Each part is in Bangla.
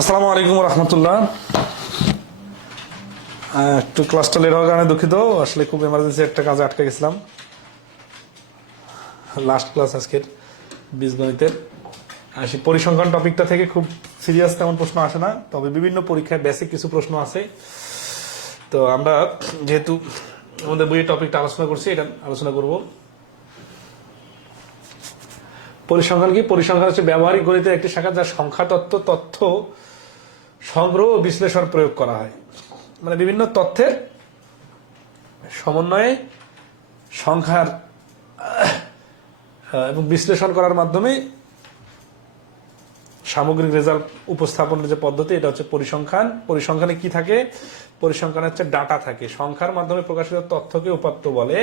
আসসালামু আলাইকুম রহমতুল্লাহ। একটু ক্লাসটা লেট হওয়ার কারণে দুঃখিত। আসলে খুব এমার্জেন্সি একটা কাজে আটকে গেছিলাম। লাস্ট ক্লাস আজকের বীজগণিতের। আসি পরিসংখ্যান টপিকটা থেকে খুব সিরিয়াস তেমন প্রশ্ন আসে না, তবে বিভিন্ন পরীক্ষায় বেসিক কিছু প্রশ্ন আছে। তো আমরা যেহেতু আমাদের বইয়ের টপিকটা আলোচনা করছি, এটা আলোচনা করব। পরিসংখ্যান কি? পরিসংখ্যান হচ্ছে ব্যবহারিক গণিতের একটি শাখা, যা সংখ্যা তথ্য সংগ্রহ ও বিশ্লেষণ প্রয়োগ করা হয়। মানে বিভিন্ন তথ্যের সমন্বয়ে সংখ্যার এবং বিশ্লেষণ করার মাধ্যমে সামগ্রিক রেজাল্ট উপস্থাপনের যে পদ্ধতি, এটা হচ্ছে পরিসংখ্যান। পরিসংখ্যানে কি থাকে? পরিসংখ্যানে হচ্ছে ডাটা থাকে। সংখ্যার মাধ্যমে প্রকাশিত তথ্যকে উপাত্ত বলে।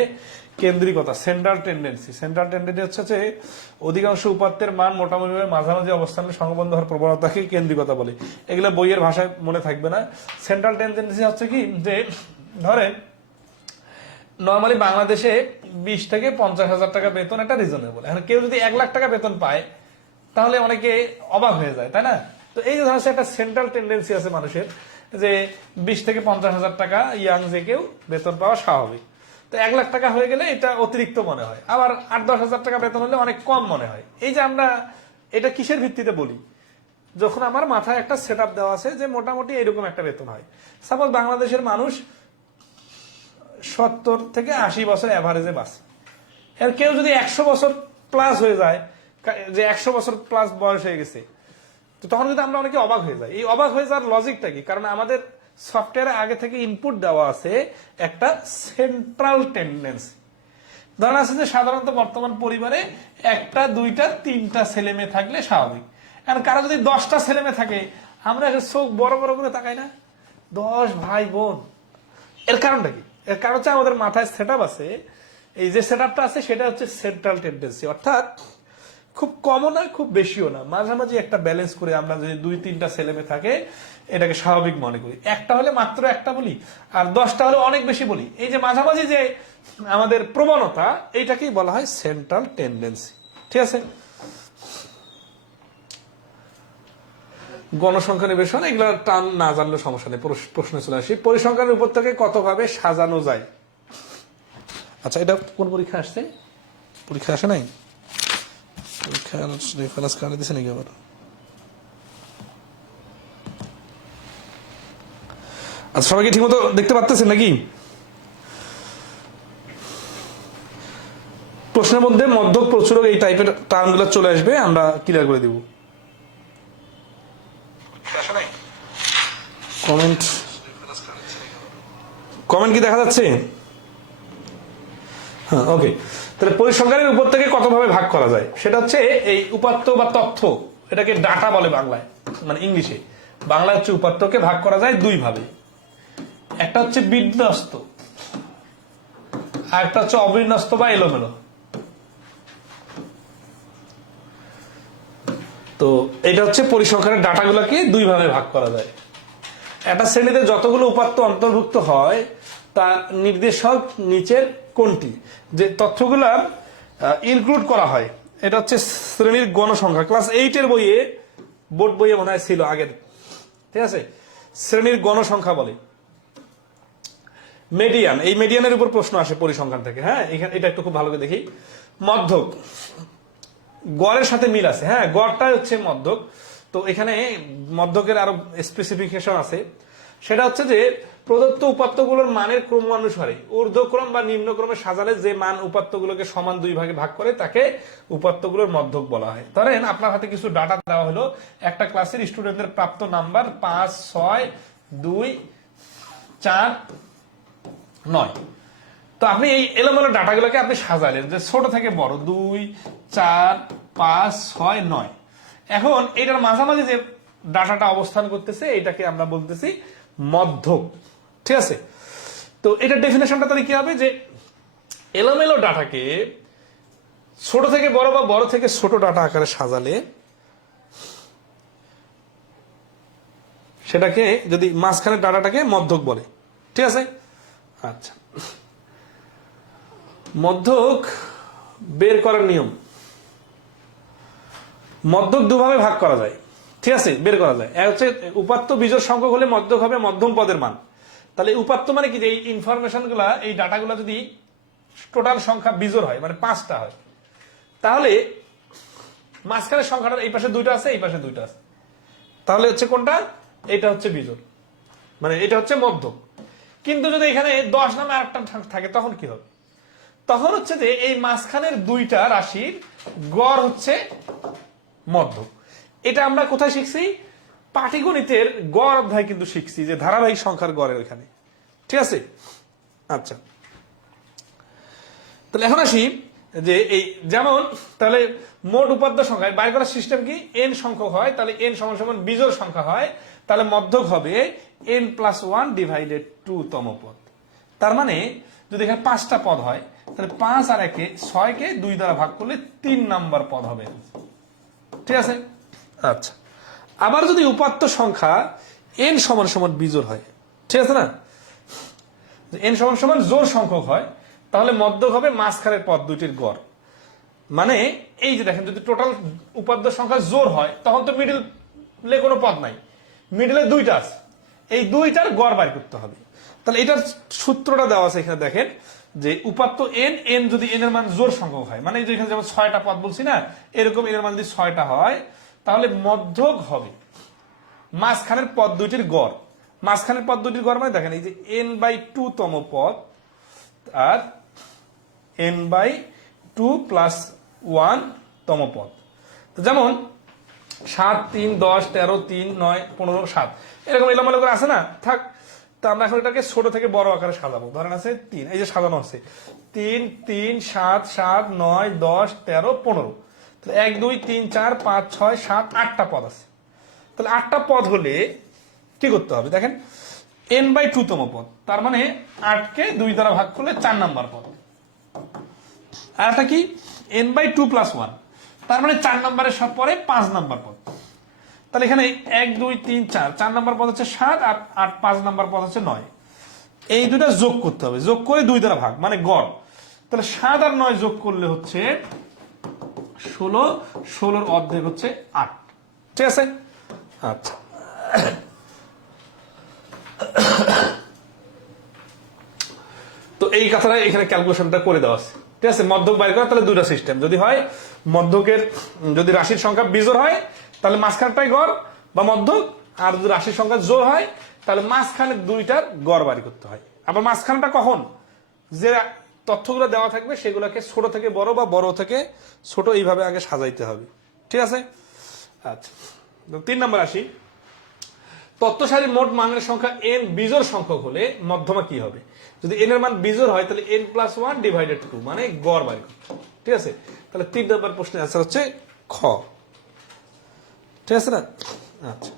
কেন্দ্রিকতা, সেন্ট্রাল টেন্ডেন্সি। সেন্ট্রাল টেন্ডেন্সি হচ্ছে যে অধিকাংশ উপাত্তের মান মোটামুটিভাবে মাঝামাঝি অবস্থানে সংবদ্ধ হওয়ার প্রবণতাকে কেন্দ্রিকতা বলে। এগুলো বইয়ের ভাষায় মনে থাকবে না। সেন্ট্রাল টেন্ডেন্সি হচ্ছে কি, যে ধরেন নর্মালি বাংলাদেশে 20 থেকে 50,000 টাকা বেতন একটা রিজনেবল। এখন কেউ যদি 1 লাখ টাকা বেতন পায় তাহলে অনেকে অবাক হয়ে যায়, তাই না? তো এই যে ধরনের একটা সেন্ট্রাল টেন্ডেন্সি আছে মানুষের, যে 20 থেকে 50,000 টাকা ইয়াং যে কেউ বেতন পাওয়া স্বাভাবিক। তো 1 লাখ টাকা হয়ে গেলে এটা অতিরিক্ত মনে হয়, আবার 8-10 হাজার টাকা বেতন হলে অনেক কম মনে হয়। এই যে আমরা এটা কিসের ভিত্তিতে বলি? যখন আমার মাথায় একটা সেট আপ দেওয়া আছে যে মোটামুটি এরকম একটা বেতন হয়। সাপোজ বাংলাদেশের মানুষ 70 থেকে 80 বছর অ্যাভারেজে বাঁচে। এর কেউ যদি 100 বছর প্লাস হয়ে যায়, যে 100 বছর প্লাস বয়স হয়ে গেছে, তো তখন কিন্তু আমরা অনেকে অবাক হয়ে যাই। এই অবাক হয়ে যাওয়ার লজিকটা কি? কারণ আমাদের সফটওয়্যারে আগে থেকে ইনপুট দেওয়া আছে একটা সেন্ট্রাল টেন্ডেন্সি। ধরেন আছে যে সাধারণত বর্তমান পরিবারে 1টা 2টা 3টা ছেলে মেয়ে থাকলে স্বাভাবিক। আর কারো যদি 10টা ছেলে মেয়ে থাকে, আমরা চোখ বড় বড় করে তাকাই না? 10 ভাই বোন। এর কারণটা কি? এর কারণ হচ্ছে আমাদের মাথায় সেট আপ আছে। এই যে সেট আপটা আছে সেটা হচ্ছে সেন্ট্রাল টেন্ডেন্সি, অর্থাৎ খুব কমও না খুব বেশিও না, মাঝামাঝি একটা ব্যালেন্স করে আমরা যদি 2-3টা ছেলে মেয়ে থাকে এটাকে স্বাভাবিক মনে করি। একটা হলে মাত্র একটা বলি, আর 10টা হলে অনেক বেশি বলি। এই যে মাঝামাঝি যে আমাদের প্রবণতা, এইটাকেই বলা হয় সেন্ট্রাল টেন্ডেন্সি। ঠিক আছে? গণসংখ্যা নিবেশন এগুলো টান না জানলে সমস্যা নেই। প্রশ্নে চলে আসি, পরিসংখ্যানের উপর থেকে কতভাবে সাজানো যায়। আচ্ছা, এটা কোন পরীক্ষা আসছে? পরীক্ষা আসে নাই? রেফারেন্স কার্ড দিছে নাকি আবার? আচ্ছা, সবাইকে ঠিক মতো দেখতে পাচ্ছেন নাকি? প্রশ্নের মধ্যে মধ্যক, প্রচুরক এই টাইপের টার্মগুলো চলে আসবে, আমরা ক্লিয়ার করে দিব। কমেন্ট কি দেখা যাচ্ছে? হ্যাঁ, ওকে। তাহলে পরিসংখ্যানের উপর থেকে কতভাবে ভাগ করা যায় সেটা হচ্ছে এই উপাত্ত বা তথ্য, এটাকে ডাটা বলে বাংলায়, মানে ইংলিশে। বাংলা হচ্ছে উপাত্তকে ভাগ করা যায় 2 ভাবে। একটা হচ্ছে বিন্যস্ত, আর একটা হচ্ছে অবিন্যস্ত বা এলোমেলো। তো এটা হচ্ছে পরিসংখ্যানের ডাটাগুলোকে 2 ভাবে ভাগ করা যায়। একটা শ্রেণীতে যতগুলো উপাত্ত অন্তর্ভুক্ত হয় তার নির্দেশক নিচের কোনটি? যে তথ্যগুলা ইনক্লুড করা হয় এটা হচ্ছে শ্রেণীর গণসংখ্যা। ক্লাস 8-এর বইয়ে, বোর্ড বইয়ে মনে হয় ছিল আগের। ঠিক আছে? শ্রেণীর গণসংখ্যা বলে। মেডিয়ান, এই মেডিয়ানের উপর প্রশ্ন আসে পরিসংখ্যান থেকে। হ্যাঁ, এটা একটু খুব ভালো করে দেখি। মধ্যক, গড়ের সাথে মিল আছে। হ্যাঁ, গড়টা হচ্ছে মধ্যক। তো এখানে মধ্যকের আরো স্পেসিফিকেশন আছে। সেটা হচ্ছে যে প্রদত্ত উপাত্তগুলোর মানের ক্রমানুসারে ঊর্ধ্বক্রম বা নিম্নক্রমে সাজালে যে মান উপাত্তগুলোকে সমান 2 ভাগে ভাগ করে তাকে উপাত্তগুলোর মধ্যক বলা হয়। ধরেন আপনার হাতে কিছু ডাটা দেওয়া হলো, একটা ক্লাসের স্টুডেন্টদের প্রাপ্ত নাম্বার 5, 6, 2, 4, 9। তো আপনি এই এলোমেলো ডাটাগুলোকে আপনি সাজালেন যে ছোট থেকে বড়, 2, 4, 5, 6, 9। এখন এটার মাঝামাঝি যে ডাটাটা অবস্থান করতেছে এটাকে আমরা বলতেছি মধ্যক। ঠিক আছে? তো এটার ডেফিনেশনটা তাহলে কি হবে? যে এলোমেলো ডাটাকে ছোট থেকে বড় বা বড় থেকে ছোট ডাটা আকারে সাজালে সেটাকে, যদি মাঝখানের ডাটাটাকে মধ্যক বলে। ঠিক আছে? আচ্ছা, মধ্যক বের করার নিয়ম। মধ্যক 2 ভাবে ভাগ করা যায়। ঠিক আছে, বের করা যায়। হচ্ছে উপাত্ত বিজোড় সংখ্যক হলে মধ্যক হবে মধ্যম পদের মান। তাহলে উপাত্ত মানে কি, যে এই ইনফরমেশন গুলা, এই ডাটাগুলো যদি টোটাল সংখ্যা বিজোড় হয়, মানে 5টা হয়, তাহলে মাঝখানের সংখ্যাটা এই পাশে 2টা আছে, এই পাশে 2টা আছে, তাহলে হচ্ছে কোনটা, এটা হচ্ছে বিজোড়, মানে এটা হচ্ছে মধ্যক। কিন্তু যদি এখানে 10 নামে আরেকটা থাকে তখন কি হবে? তখন হচ্ছে যে এই মাঝখানের 2টা রাশির গড় হচ্ছে মধ্যক। এটা আমরা কোথায় শিখছি? পাটিগণিতের গড় অধ্যায় কিন্তু শিখছি, যে ধারাবাহিক সংখ্যার গড়ের ওইখানে। ঠিক আছে, আচ্ছা। তাহলে এখন আসি যে এই যেমন, তাহলে মোট উপাত্ত সংখ্যা বাইর করার সিস্টেম কি? n সংখ্যক হয়, তাহলে n সমান সমান বিজোড় সংখ্যা হয়, তাহলে মধ্যক হবে n+1 ডিভাইডেড 2 তম পদ। তার মানে যদি এখানে 5টা পদ হয়, তাহলে 5 আর 1 6কে 2 দ্বারা ভাগ করলে 3 নাম্বার পদ হবে। ঠিক আছে, আচ্ছা। আবার যদি উপাত্ত সংখ্যা n সমান সমান বিজোড় হয়, ঠিক আছে না, n সমান সমান জোড় সংখ্যক হয়, তাহলে মধ্যক হবে মাঝখানের পদ দুইটির গড়। মানে এই যে দেখেন, যদি টোটাল উপাত্ত সংখ্যা জোড় হয়, তখন তো মিডিলে কোনো পদ নাই, মিডিলে 2টা আছে, এই 2টার গড় বাইর করতে হবে। তাহলে এটার সূত্রটা দেওয়া আছে এখানে, দেখেন যে উপাত্ত n যদি n এর মান জোড় সংখ্যক হয়, মানে এখানে যেমন 6টা পদ বলছি না, এরকম n এর মান যদি 6টা হয়, তাহলে মধ্যক হবে মাঝখানের পদ দুইটির গড়। মাঝখানের পদ দুইটির গড় মানে দেখেন, এই যে n/2 তম পদ আর n/2 + 1 তম পদ। তো যেমন 7 3 10 13 3 9 15 7 এরকম এলোমেলো করে আছে না, থাক। তো আমরা এখন এটাকে ছোট থেকে বড় আকারে সাজাবো। ধরেন আছে 3, এই যে সাজানো আছে 3 3 7 7 9 10 13 15। তাহলে 1 2 3 4 5 6 7 8টা পদ আছে। তাহলে 8টা পদ হলে কি করতে হবে? দেখেন n/2 তম পদ, তার মানে 8কে 2 দ্বারা ভাগ করলে 4 নাম্বার পদ। আর একটা কি, n/2 + 1, তার মানে 4 নাম্বারের সব পরে 5 নাম্বার পদ। তাহলে এখানে 1 2 3 4 4 নাম্বার পদ হচ্ছে 7 আর 8 5 নাম্বার পদ হচ্ছে 9। এই দুটা যোগ করতে হবে, যোগ করে 2 দ্বারা ভাগ, মানে গড়। তাহলে 7 আর 9 যোগ করলে হচ্ছে 16, 16 অর্ধেক হচ্ছে 8। ঠিক আছে, আচ্ছা। তো এই কথাটা এখানে ক্যালকুলেশনটা করে দেওয়া আছে। ঠিক আছে, মধ্যক বাইর করা, তাহলে 2টা সিস্টেম। যদি হয় মধ্যকের, যদি রাশির সংখ্যা বিজোড় হয়, তাহলে মাঝখানটাই গড় বা মধ্যক, আর যদি রাশির সংখ্যা জোড় হয়, তাহলে মাঝখানে 2টার গড় বাইর করতে হয়। আবার মাঝখানটা কখন, যে তথ্যগুলো দেওয়া থাকবে সেগুলোকে ছোট থেকে বড় বা বড় থেকে ছোট এইভাবে আগে সাজাইতে হবে। ঠিক আছে, আচ্ছা। 3 নম্বর আসি, তথ্য সারির মোট মানের সংখ্যা n বিজোড় সংখ্যক হলে মধ্যমা কি হবে? যদি n এর মান বিজোড় হয়, তাহলে n+1 ডিভাইডেড 2, মানে গড় বাইর করতে হবে। ঠিক আছে, তাহলে 3 নম্বর প্রশ্নের आंसर হচ্ছে খ। ঠিক আছে না, আচ্ছা।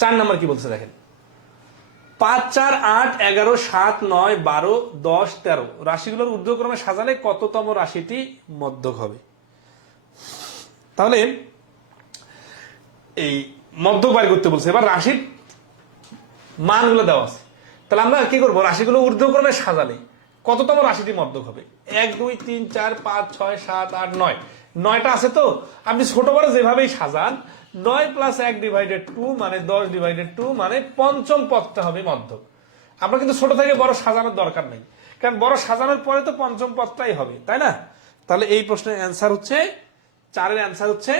4 নম্বর কি বলছে দেখেন, 5 4 8 11 7 9 12 10 13 রাশিগুলোর ঊর্ধ্বক্রমে সাজালে কততম রাশিটি মধ্যক হবে? তাহলে এই মধ্যক বাইর করতে বলছে। এবার রাশির মানগুলো দেওয়া আছে, তাহলে আমরা কি করবো, রাশিগুলো ঊর্ধ্বক্রমে সাজালে কততম রাশিটি মধ্যক হবে? 1 2 3 4 5 6 7 8 9, 9টা আছে। তো আপনি ছোট বড় যেভাবেই সাজান, 9 + 1 ডিভাইডেড 2 মানে 10 ডিভাইডেড 2 মানে পঞ্চম পদটা হবে মধ্যক। আমরা কিন্তু ছোট থেকে বড় সাজানোর দরকার নেই, কারণ বড় সাজানোর পরে তো পঞ্চম পদটাই হবে, তাই না? তাহলে এই প্রশ্নের অ্যান্সার হচ্ছে, 4 এর অ্যান্সার হচ্ছে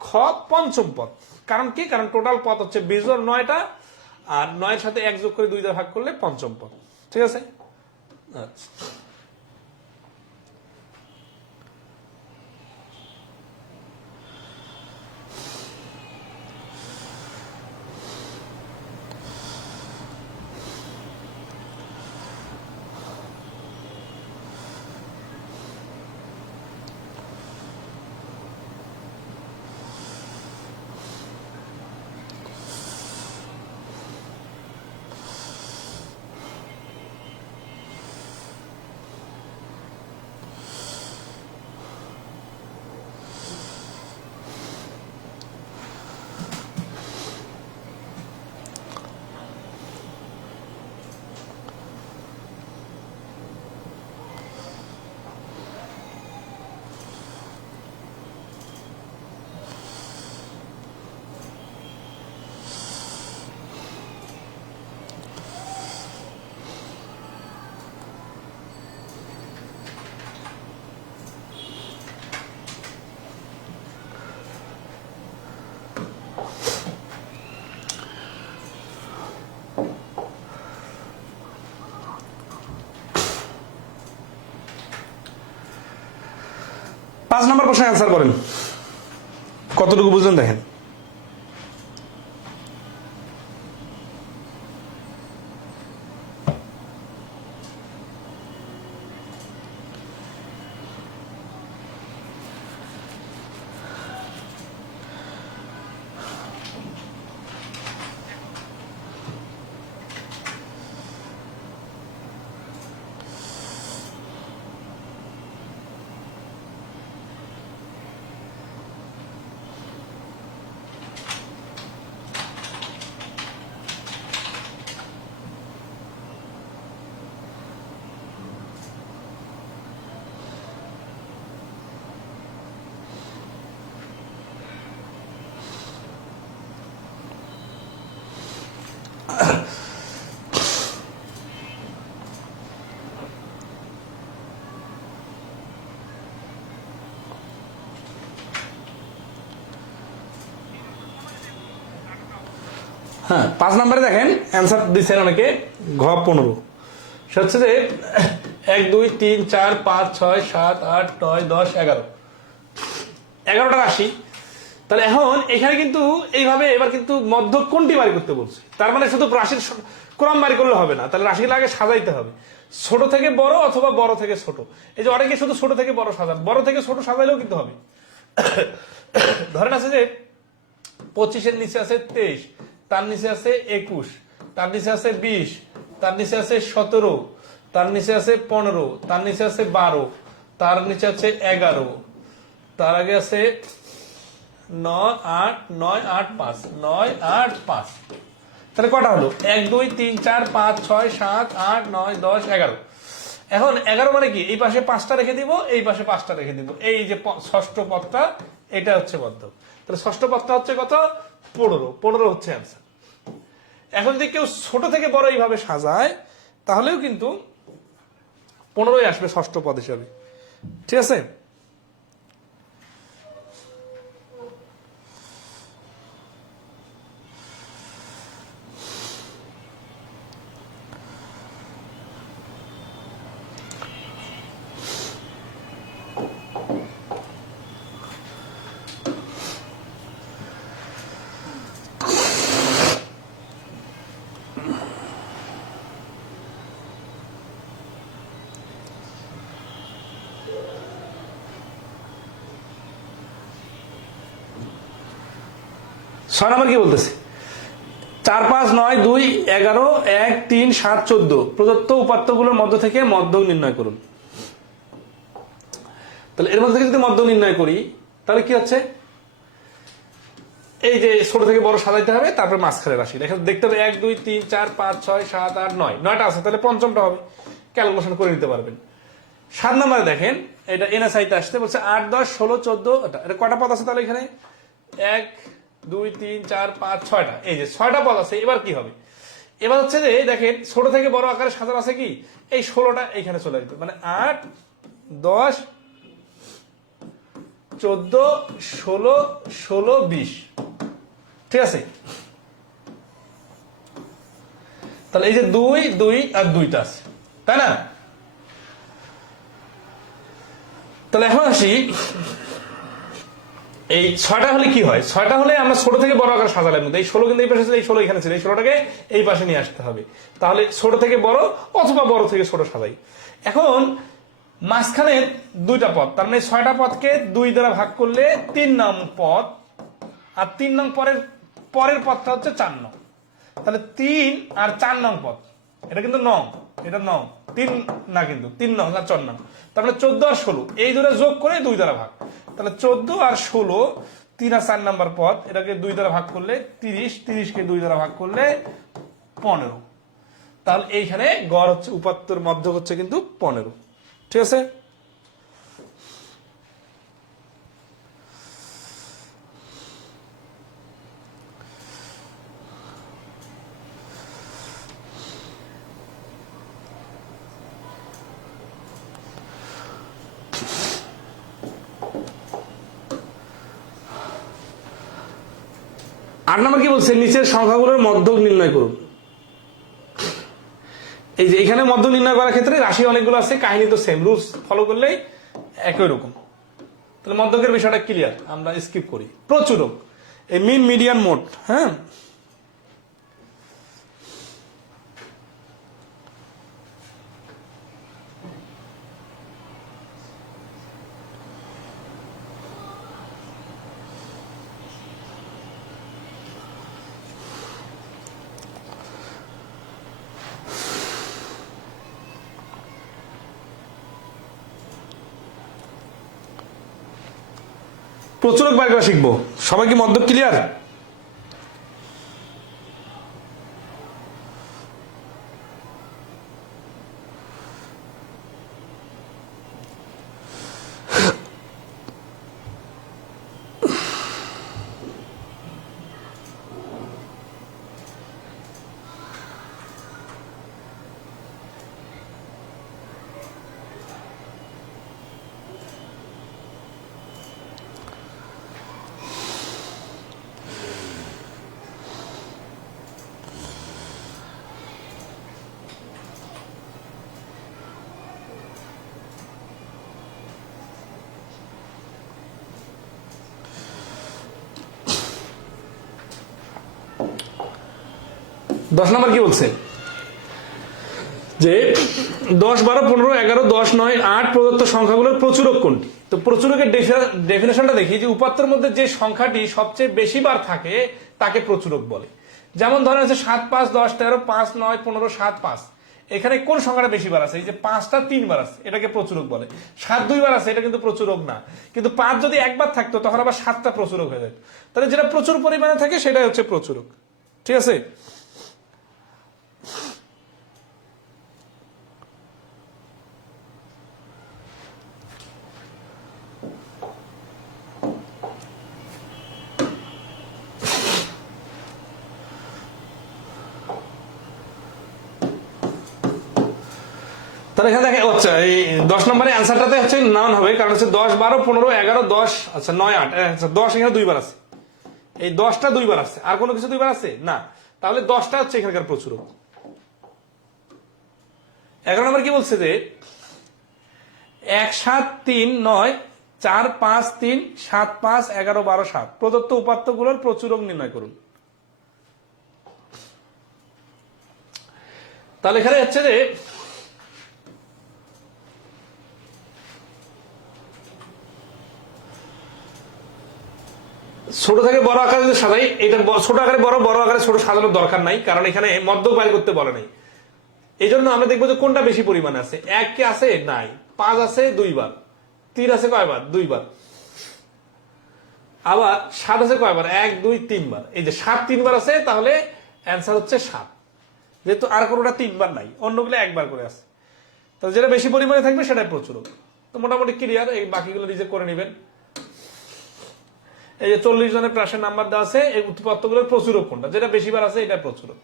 খ, পঞ্চম পদ। কারণ কি, কারণ টোটাল পদ হচ্ছে বিজোড় 9টা, আর 9 এর সাথে 1 যোগ করে 2 দ্বারা ভাগ করলে পঞ্চম পদ। ঠিক আছে, আচ্ছা। 5 নম্বর প্রশ্নের অ্যান্সার করেন, কতটুকু বুঝলেন দেখেন। হ্যাঁ, 5 নম্বরে দেখেন অ্যান্সার দিচ্ছেন অনেকে ঘ 15। সে হচ্ছে যে 1 2 3 4 5 6 7 8 9 10 11, 11টা রাশি। তাহলে এখন এখানে কিন্তু এইভাবে এবার কিন্তু মধ্যক কোনটি বাড়ি করতে বলছে, তার মানে শুধু রাশির ক্রম বাড়ি করলে হবে না, তাহলে রাশিগুলো আগে সাজাইতে হবে, ছোট থেকে বড় অথবা বড় থেকে ছোট। এই যে অনেকে শুধু ছোট থেকে বড় সাজান, বড় থেকে ছোট সাজাইলেও কিন্তু হবে। ধরেন আছে যে 25-এর নিচে আছে 23, তার নিচে আছে 21, তার নিচে আছে 20, তার নিচে আছে 17, তার নিচে আছে 15, তার নিচে আছে 12, তার নিচে আছে 11, তার আগে আছে 9 8 9 8 5 9 8 5। তাহলে কটা হলো? 1 2 3 4 5 6 7 8 9 10 11। এখন 11 মানে কি, এই পাশে 5টা রেখে দিব, এই পাশে 5টা রেখে দিব, এই যে ষষ্ঠ পদটা এটা হচ্ছে মধ্যক। তাহলে ষষ্ঠ পদটা হচ্ছে কত? 15। 15 হচ্ছে অ্যান্সার। এখন যদি কেউ ছোট থেকে বড় এইভাবে সাজায় তাহলেও কিন্তু 15ই আসবে ষষ্ঠ পদ হিসাবে। ঠিক আছে? 6 নম্বর কি বলতেছে? 4 5 9 2 11 1 3 7 14 প্রদত্ত উপাত্তগুলোর মধ্য থেকে মধ্যক নির্ণয় করুন। তাহলে এর মধ্যে থেকে যদি মধ্যক নির্ণয় করি তাহলে কি হচ্ছে, এই যে ছোট থেকে বড় সাজাইতে হবে, তারপরে মাঝখানে রাশি দেখতে হবে 1 2 3 4 5 6 7 8 9, 9টা আছে, তাহলে পঞ্চমটা হবে, ক্যালকুলেশন করে নিতে পারবেন। 7 নম্বরে দেখেন এটা এনএসআইতে আসতে বলছে 8 10 16 14, এটা কয়টা পদ আছে তাহলে এখানে? 1 2 3 4 5 6টা, এই যে 6টা পদ আছে। এবার কি হবে? এবার হচ্ছে যে দেখেন ছোট থেকে বড় আকারে সাজানো আছে কি, এই 16টা এইখানে চলে যেত, মানে 8 10 14 16 16 20। ঠিক আছে? তাহলে এই যে 2 2 আর 2টা আছে, তাই না? তাহলে এখন আসি, এই 6টা হলে কি হয়? 6টা হলে আমরা ছোট থেকে বড় আকারে সাজালাম, কিন্তু এই 16 কিন্তু এই পাশে ছিল, এই 16 এখানে ছিল, এই 16টাকে এই পাশে নিয়ে আসতে হবে। তাহলে ছোট থেকে বড় অথবা বড় থেকে ছোট সাজাই। এখন মাঝখানে 2টা পদ, তার মানে 6টা পদকে 2 দ্বারা ভাগ করলে 3 নং পদ, আর 3 নং পরের পদটা হচ্ছে 4 নং। তাহলে 3 আর 4 নং পদ, এটা কিন্তু নং, এটা নং 3 না, কিন্তু 3 নং আর 4 নং। তারপরে 14 আর 16 এই দুটো যোগ করে 2 দ্বারা ভাগ, তাহলে 14 আর 16 3 আর 4 নাম্বার পদ, এটাকে 2 দ্বারা ভাগ করলে 30, 30কে 2 দ্বারা ভাগ করলে 15। তাহলে এইখানে গড় হচ্ছে উপাত্তর মধ্যক হচ্ছে কিন্তু 15। ঠিক আছে? আট নম্বর কি বলছে? নিচের সংখ্যাগুলোর মধ্যক নির্ণয় করুন। এই যে এখানে মধ্যক নির্ণয় করার ক্ষেত্রে রাশি অনেকগুলো আছে, কাহিনী তো সেম, রুলস ফলো করলেই একই রকম। তাহলে মধ্যকের বিষয়টা ক্লিয়ার, আমরা স্কিপ করি। প্রচুরক, এই মিন, মিডিয়ান, মোড, হ্যাঁ। প্রচুরক বাইর করা শিখবো। সবাই কি মধ্যক ক্লিয়ার? দশ নম্বর কি বলছে যে 10, 12, 15, 11, 10, 9, 8 প্রদত্ত সংখ্যাগুলোর প্রচুরক কোনটি? তো প্রচুরকের ডেফিনেশনটা দেখি যে উপাত্তের মধ্যে যে সংখ্যাটি সবচেয়ে বেশি বার থাকে তাকে প্রচুরক বলে। যেমন ধরেন হচ্ছে 7, 5, 10, 13, 5, 9, 15, 7, 5। এখানে কোন সংখ্যাটা বেশি বার আছে? এই যে 5টা 3 বার আছে, এটাকে প্রচুরক বলে। 7 2 বার আছে, এটা কিন্তু প্রচুরক না। কিন্তু 5 যদি একবার থাকতো তখন আবার 7টা প্রচুরক হয়ে যেত। তাহলে যেটা প্রচুর পরিমাণে থাকে সেটাই হচ্ছে প্রচুরক। ঠিক আছে? তাহলে এখানে দেখে আচ্ছা এই 10 নম্বরের অ্যান্সারটাতে হচ্ছে নাউন হবে, কারণ হচ্ছে 10, 12, 15, 11, 10, আচ্ছা 9, 8, আচ্ছা 10 এখানে 2 বার আছে, এই 10টা 2 বার আছে, আর কোনো কিছু 2 বার আছে না, তাহলে 10টা হচ্ছে এখানকার প্রচুরক। 11 নম্বর কি বলছে যে 1, 7, 3, 9, 4, 5, 3, 7, 5, 11, 12, 7 প্রদত্ত উপাত্তগুলোর প্রচুরক নির্ণয় করুন। তাহলে এখানে হচ্ছে যে ছোট থেকে বড় আকারে যদি সাজাই, এটা ছোট আকারে বড়, বড় আকারে ছোট সাজানোর দরকার নাই, কারণ এখানে মধ্যক বাইর করতে বলে নাই। এই জন্য আমরা দেখবো যে কোনটা বেশি পরিমাণে আছে। 1 কি আছে? নাই। 5 আছে 2 বার। 3 আছে কয়বার? 2 বার। আবার 7 আছে কয়বার? 1, 2, 3 বার। এই যে 7 3 বার আছে, তাহলে অ্যান্সার হচ্ছে 7। যেহেতু আর কোনোটা 3 বার নাই, অন্যগুলো 1 বার করে আছে, তাহলে যেটা বেশি পরিমাণে থাকবে সেটাই প্রচুরক। তো মোটামুটি ক্লিয়ার, এই বাকিগুলো নিজে করে নেবেন। এই যে 40 জনের প্রাসের নাম্বার দেওয়া আছে, এই উৎপাত্তগুলোর প্রচুরক কোনটা? যেটা বেশি বার আছে এটা প্রচুরক।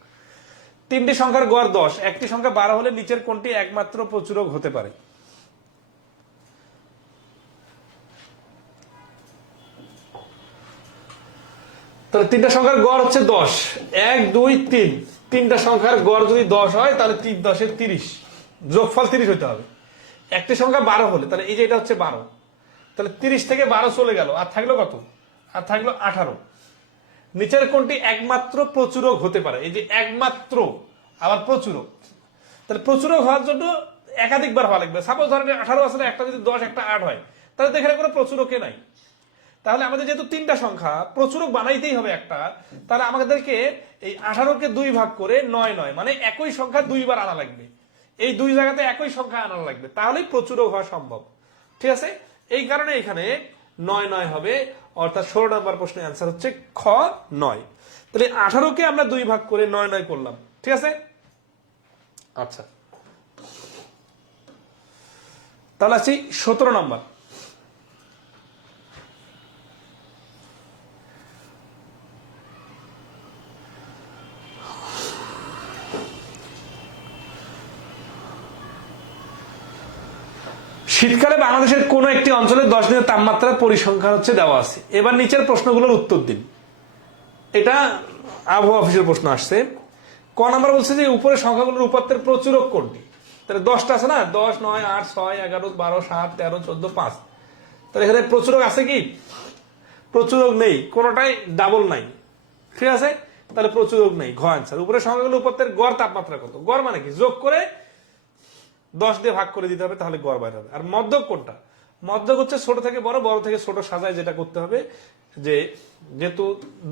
3টি সংখ্যার গড় 10, একটি সংখ্যা 12 হলে নিচের কোনটি একমাত্র প্রচুরক হতে পারে? তাহলে 3টা সংখ্যার গড় হচ্ছে 10, 1, 2, 3। 3টা সংখ্যার গড় যদি 10 হয় তাহলে 3 10 30, যোগফল 30 হতে হবে। একটি সংখ্যা 12 হলে, তাহলে এই যে এটা হচ্ছে 12, তাহলে 30 থেকে 12 চলে গেল, আর থাকলো কত? আর থাকলো 18। নিচের কোনটি একমাত্র প্রচুরক হতে পারে? এই যে একমাত্র, আবার প্রচুরক, তাহলে প্রচুরক হওয়ার জন্য একাধিকবার হওয়া লাগবে। সাপোজ ধরেন 18 আছে, একটা যদি 10, একটা 8 হয়, তাহলে তো এখানে কোনো প্রচুরকে নাই। তাহলে আমাদের যেহেতু 3টা সংখ্যা প্রচুরক বানাইতেই হবে একটা, তাহলে আমাদেরকে এই 18কে 2 ভাগ করে 9 9, মানে একই সংখ্যা 2 বার আনা লাগবে। এই 2 জায়গাতে একই সংখ্যা আনা লাগবে, তাহলেই প্রচুরক হওয়া সম্ভব। ঠিক আছে? এই কারণে এখানে 9 9 হবে, অর্থাৎ 16 নম্বর প্রশ্নের অ্যান্সার হচ্ছে খ 9। তাহলে 18কে আমরা 2 ভাগ করে 9 9 করলাম। ঠিক আছে? আচ্ছা, তাহলে আছি 17 নম্বর। শীতকালে বাংলাদেশের কোন একটি অঞ্চলে 10 দিনের তাপমাত্রার পরিসংখ্যান হচ্ছে দেওয়া আছে। এবার নিচের প্রশ্নগুলোর উত্তর দিন। এটা আবহাওয়া অফিসের প্রশ্ন আসছে। ক নাম্বার বলছে যে উপরের সংখ্যাগুলোর উপাত্তের প্রচুরক কোনটি? তাহলে 10টা আছে না, 10, 9, 8, 6, 11, 12, 7, 13, 14, 5। তাহলে এখানে প্রচুরক আছে কি? প্রচুরক নেই, কোনোটাই ডাবল নাই, ঠিক আছে? তাহলে প্রচুরক নেই, ঘ অ্যান্সার। উপরে সংখ্যাগুলো উপাত্তের গড় তাপমাত্রা কত? গড় মানে কি? যোগ করে 10 দিয়ে ভাগ করে দিতে হবে, তাহলে গড় বাইর হবে। আর মধ্যক কোনটা? মধ্যক হচ্ছে ছোট থেকে বড়, বড় থেকে ছোট সাজায় যেটা করতে হবে, যে যেহেতু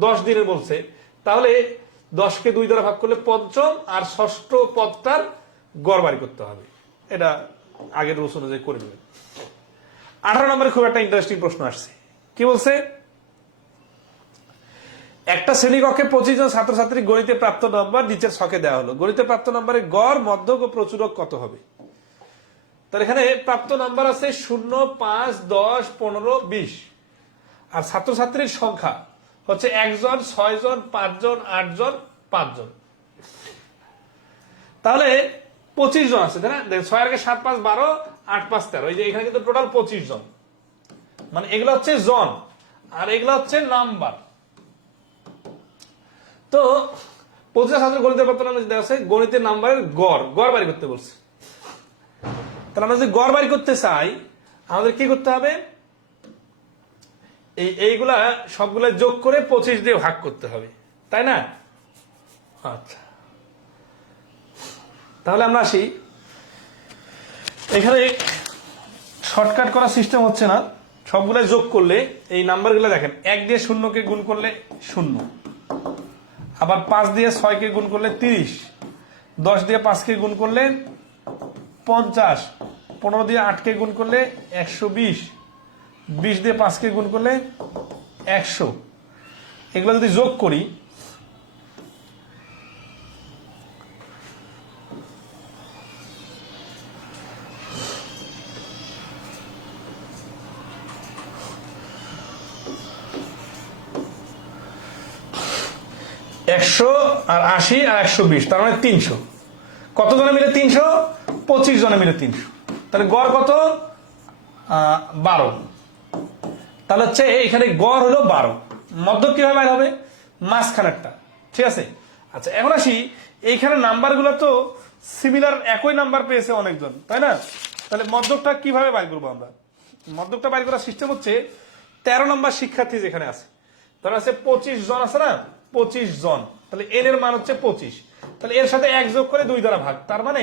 10 দিনের বলছে, তাহলে 10কে 2 দ্বারা ভাগ করলে পঞ্চম আর ষষ্ঠ পদটার গড় বাড়ি করতে হবে। এটা আগের রুলস অনুযায়ী করে নেবেন। 18 নম্বরে খুব একটা ইন্টারেস্টিং প্রশ্ন আসছে। কি বলছে? একটা শ্রেণীকক্ষে 25 জন ছাত্রছাত্রী গণিতে প্রাপ্ত নম্বর নিচের ছকে দেওয়া হলো। গণিতে প্রাপ্ত নম্বরের গড়, মধ্যক ও প্রচুরক কত হবে? তাহলে এখানে প্রাপ্ত নাম্বার আছে 0, 5, 10, 15, 20। আর ছাত্রছাত্রীর সংখ্যা হচ্ছে 1 জন, 6 জন, 5 জন, 8 জন, 5 জন। তাহলে 25 জন আছে, তাই না? 6 আর 7, 5, 12, 8, 5, 13। এই যে এখানে কিন্তু টোটাল 25 জন, মানে এগুলো হচ্ছে জন আর এগুলো হচ্ছে নাম্বার। তো 25 ছাত্র গণিতের প্রাপ্ত নাম্বার দেওয়া আছে, গণিতের নাম্বারের গড়, গড় বাড়ি করতে বলছে। তাহলে আমরা যদি গড় বাড়ি করতে চাই, আমাদের কি করতে হবে? এইগুলা সবগুলা যোগ করে 25 দিয়ে ভাগ করতে হবে, তাই না? আচ্ছা, তাহলে আমরা আসি। এখানে শর্টকাট করার সিস্টেম হচ্ছে না, সবগুলা যোগ করলে এই নাম্বারগুলো দেখেন, 1 দিয়ে 0কে গুণ করলে 0, আবার 5 দিয়ে 6কে গুণ করলে 30, 10 দিয়ে 5কে গুণ করলে 50, 15 দিয়ে 8কে গুণ করলে 120, 20 দিয়ে 5কে গুণ করলে 100। এগুলো যদি যোগ করি, একশো আর 80 আর 120, তার মানে 300। কত জনে মিলে 300? 25 জনে মিলে 300। তাহলে গড় কত? 12। তাহলে হচ্ছে এখানে গড় হলো 12। মধ্যক কিভাবে বাইর হবে? মাঝখানেরটা, ঠিক আছে? আচ্ছা, এখন আসি, এইখানে নাম্বারগুলো তো সিমিলার, একই নাম্বার পেয়েছে অনেকজন, তাই না? তাহলে মধ্যকটা কিভাবে বাইর করবো আমরা? মধ্যকটা বাইর করার সিস্টেম হচ্ছে 13 নম্বর শিক্ষার্থী যেখানে আছে, তাহলে আছে 25 জন আছে না, 25 জন। তাহলে এর মান হচ্ছে 25, তাহলে এর সাথে 1 যোগ করে 2 দ্বারা ভাগ, তার মানে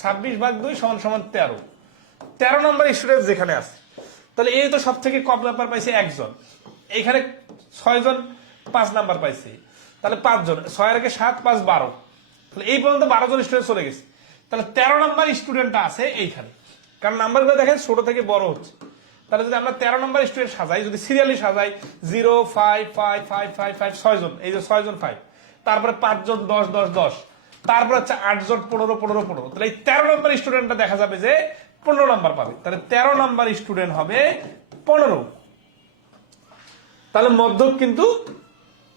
26 ভাগ 2 সমান সমান 13। 13 নম্বর স্টুডেন্ট যেখানে আছে, তাহলে এই তো সব থেকে কম নাম্বার পাইছে 1 জন। এইখানে 6 জন 5 নাম্বার পাইছে, তাহলে 5 জন, 6 আর 7, 5, 12। তাহলে এই পর্যন্ত 12 জন স্টুডেন্ট চলে গেছে। তাহলে 13 নম্বর স্টুডেন্টটা আছে এইখানে, কারণ নাম্বারগুলো দেখেন ছোট থেকে বড় হচ্ছে। তাহলে যদি আমরা 13 নম্বর স্টুডেন্ট সাজাই, যদি সিরিয়ালি সাজাই, 0, 5, 5, 5, 5, 5, 6 জন, এই যে 6 জন 5, তারপরে 5 জন 10, 10, 10, তারপরে হচ্ছে 8 জন 15, 15, 15। তাহলে এই 13 নম্বর স্টুডেন্টটা দেখা যাবে যে 15 নাম্বার পাবে, তাহলে 13 নাম্বার স্টুডেন্ট হবে 15। তাহলে মধ্যক কিন্তু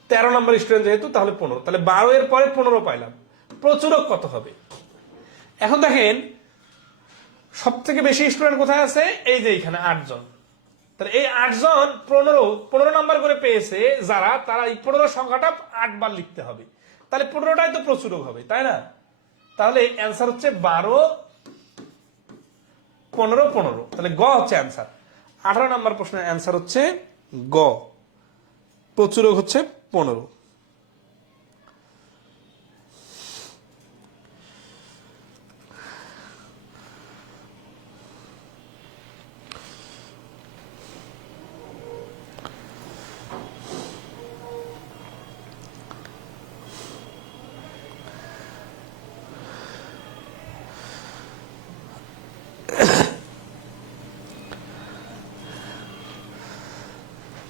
13 নম্বর স্টুডেন্ট যেহেতু, তাহলে 15। তাহলে 12 এর পরে 15 পাইলাম। প্রচুরক কত হবে? এখন দেখেন সব থেকে বেশি স্টুডেন্ট কোথায় আছে? এই যে এখানে 8 জন। তাহলে এই 8 জন 15 নাম্বার করে পেয়েছে যারা, তারা এই 15 সংখ্যাটা 8 বার লিখতে হবে। তাহলে 15টাই তো প্রচুরক হবে, তাই না? তাহলে অ্যান্সার হচ্ছে 12, 15, 15। তাহলে গ হচ্ছে অ্যান্সার। 18 নম্বর প্রশ্নের অ্যান্সার হচ্ছে গ, প্রচুরক হচ্ছে 15।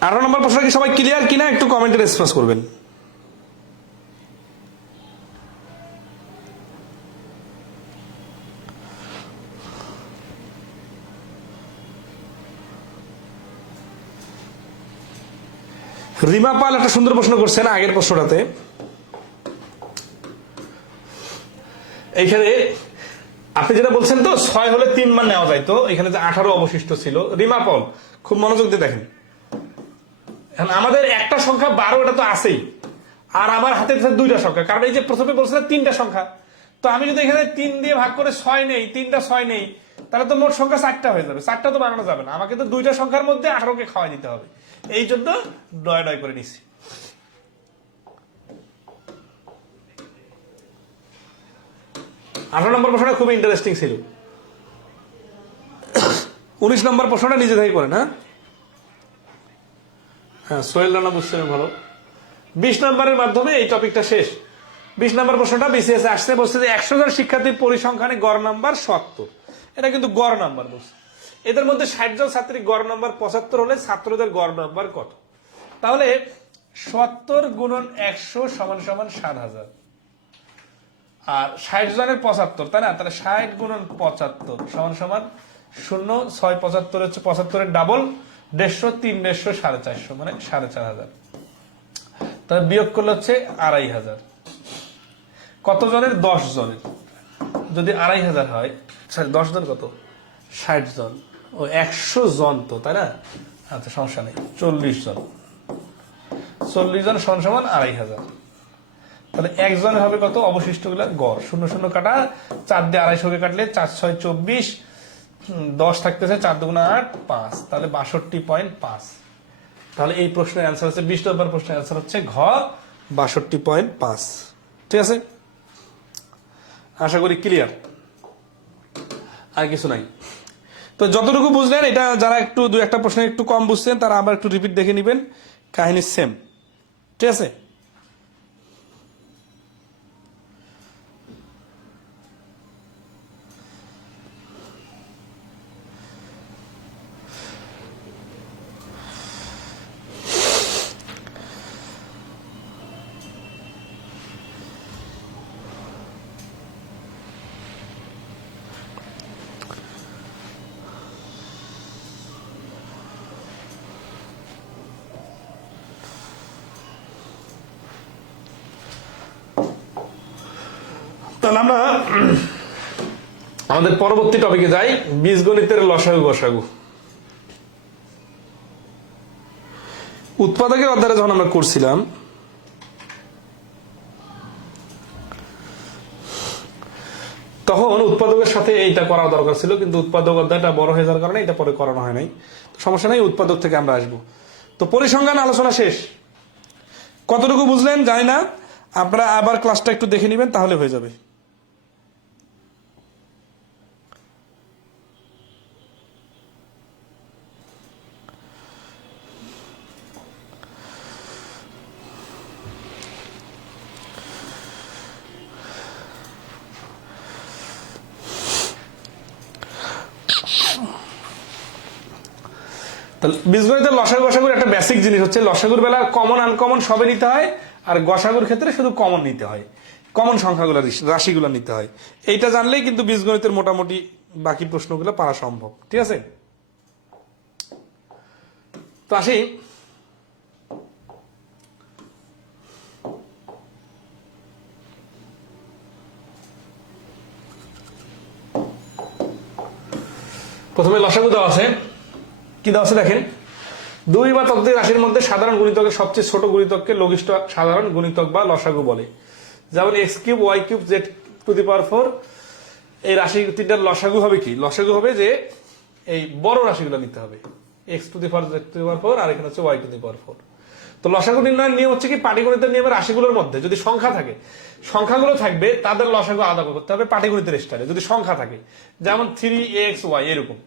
আঠারো নম্বর প্রশ্ন কি সবাই ক্লিয়ার কিনা একটু কমেন্টে রেসপন্স করবেন। রিমা পাল একটা সুন্দর প্রশ্ন করছেন আগের প্রশ্নটাতে। এইখানে আপনি যেটা বলছেন তো 6 হলে 3 বার নেওয়া যায়, তো এখানে যে 18 অবশিষ্ট ছিল। রিমা পাল খুব মনোযোগ দিয়ে দেখেন, এখন আমাদের একটা সংখ্যা 12, এটা তো আছেই, আর আমার হাতে 2টা সংখ্যা, কারণ এই যে প্রথমে বলছিলাম 3টা সংখ্যা। তো আমি যদি এখানে 3 দিয়ে ভাগ করে 6 নেই, 3টা 6 নেই, তাহলে তো মোট সংখ্যা 4টা হয়ে যাবে, 4টা তো বানানো যাবে না, আমাকে তো 2টা সংখ্যার মধ্যে 18কে খাওয়াই দিতে হবে, এই জন্য 9 করে নিছি। আঠারো নম্বর প্রশ্নটা খুবই ইন্টারেস্টিং ছিল। 19 নম্বর প্রশ্নটা নিজে থেকে করেন। হ্যাঁ সোহেল রানা বুঝছেন ভালো। 20 নম্বরের মাধ্যমে এই টপিকটা শেষ। 20 নম্বর প্রশ্নটা বিসিএস আসছে, বলছে যে 100 জন শিক্ষার্থীর পরিসংখ্যানে গড় নাম্বার 70। এটা কিন্তু গড় নাম্বার বলছে। এদের মধ্যে 60 জন ছাত্রীর গড় নাম্বার 75 হলে ছাত্রদের গড় নাম্বার কত? তাহলে 70 গুণন 100 সমান সমান 7000, আর 60 জনের 75, তাই না? তাহলে 60 গুণন 75 সমান সমান 0, 6 75 হচ্ছে 75-এর ডাবল, 150, 3 150 450, মানে 4500। তাহলে বিয়োগ করলে হচ্ছে 2500। কত জনের? 10 জনের। যদি 2500 হয়, 10 জন কত? 60 জন। ও 100 জন তো, তাই না? আচ্ছা সমস্যা নেই, 40 জন। 40 জন সমান সমান 2500। তাহলে একজনের হবে কত? অবশিষ্ট গুলা গড়, 0 0 কাটা, 4 দিয়ে 250-কে কাটলে 4 6 24, 10 থাকতেছে, 4 2 8 5, তাহলে 62.5। তাহলে এই প্রশ্নের অ্যান্সার হচ্ছে, 20 নম্বর প্রশ্নের অ্যান্সার হচ্ছে ঘ, 62.5। ঠিক আছে, আশা করি ক্লিয়ার, আর কিছু নাই। তো যতটুকু বুঝলেন, এটা যারা একটু 2-1টা প্রশ্ন একটু কম বুঝছেন তারা আবার একটু রিপিট দেখে নেবেন, কাহিনী সেম। ঠিক আছে, তাহলে আমরা আমাদের পরবর্তী টপিকে যাই, বীজগণিতের লসাগু গসাগু। উৎপাদকের অধ্যায়ে যখন আমরা করছিলাম, তখন উৎপাদকের সাথে এইটা করা দরকার ছিল, কিন্তু উৎপাদক অধ্যায়টা বড় হয়ে যাওয়ার কারণে এটা পরে করানো হয় নাই। সমস্যা নাই, উৎপাদক থেকে আমরা আসবো। তো পরিসংখ্যান আলোচনা শেষ। কতটুকু বুঝলেন জানি না, আপনারা আবার ক্লাসটা একটু দেখে নেবেন, তাহলে হয়ে যাবে। বীজগণিতের লসাগু গসাগুর একটা বেসিক জিনিস হচ্ছে, লসাগুর বেলা কমন আনকমন সবে নিতে হয়, আর গসাগুর ক্ষেত্রে শুধু কমন নিতে হয়, কমন সংখ্যাগুলো রাশিগুলো নিতে হয়। এইটা জানলেই কিন্তু বীজগণিতের মোটামুটি বাকি প্রশ্নগুলো পারা সম্ভব। ঠিক আছে, তো আসি প্রথমে লসাগু দেওয়া আছে, কি দেওয়া আছে দেখেন। 2 বা ততোধিক রাশির মধ্যে সাধারণ গুণিতকের সবচেয়ে ছোট গুণিতককে লঘিষ্ঠ সাধারণ গুণিতক বা লসাগু বলে। যেমন x³ y³ z⁴। এই রাশি তিনটার লসাগু হবে কি? লসাগু হবে যে এই বড় রাশিগুলো নিতে হবে, x⁴ z⁴, আর এখানে হচ্ছে y⁴। তো লসাগু নির্ণয়ের নিয়ম হচ্ছে কি, পাটিগণিতের নিয়মের রাশিগুলোর মধ্যে যদি সংখ্যা থাকে, সংখ্যাগুলো থাকবে তাদের লসাগু আলাদা করতে হবে পাটিগণিতের স্টাইলে। যদি সংখ্যা থাকে, যেমন 3xy এরকম,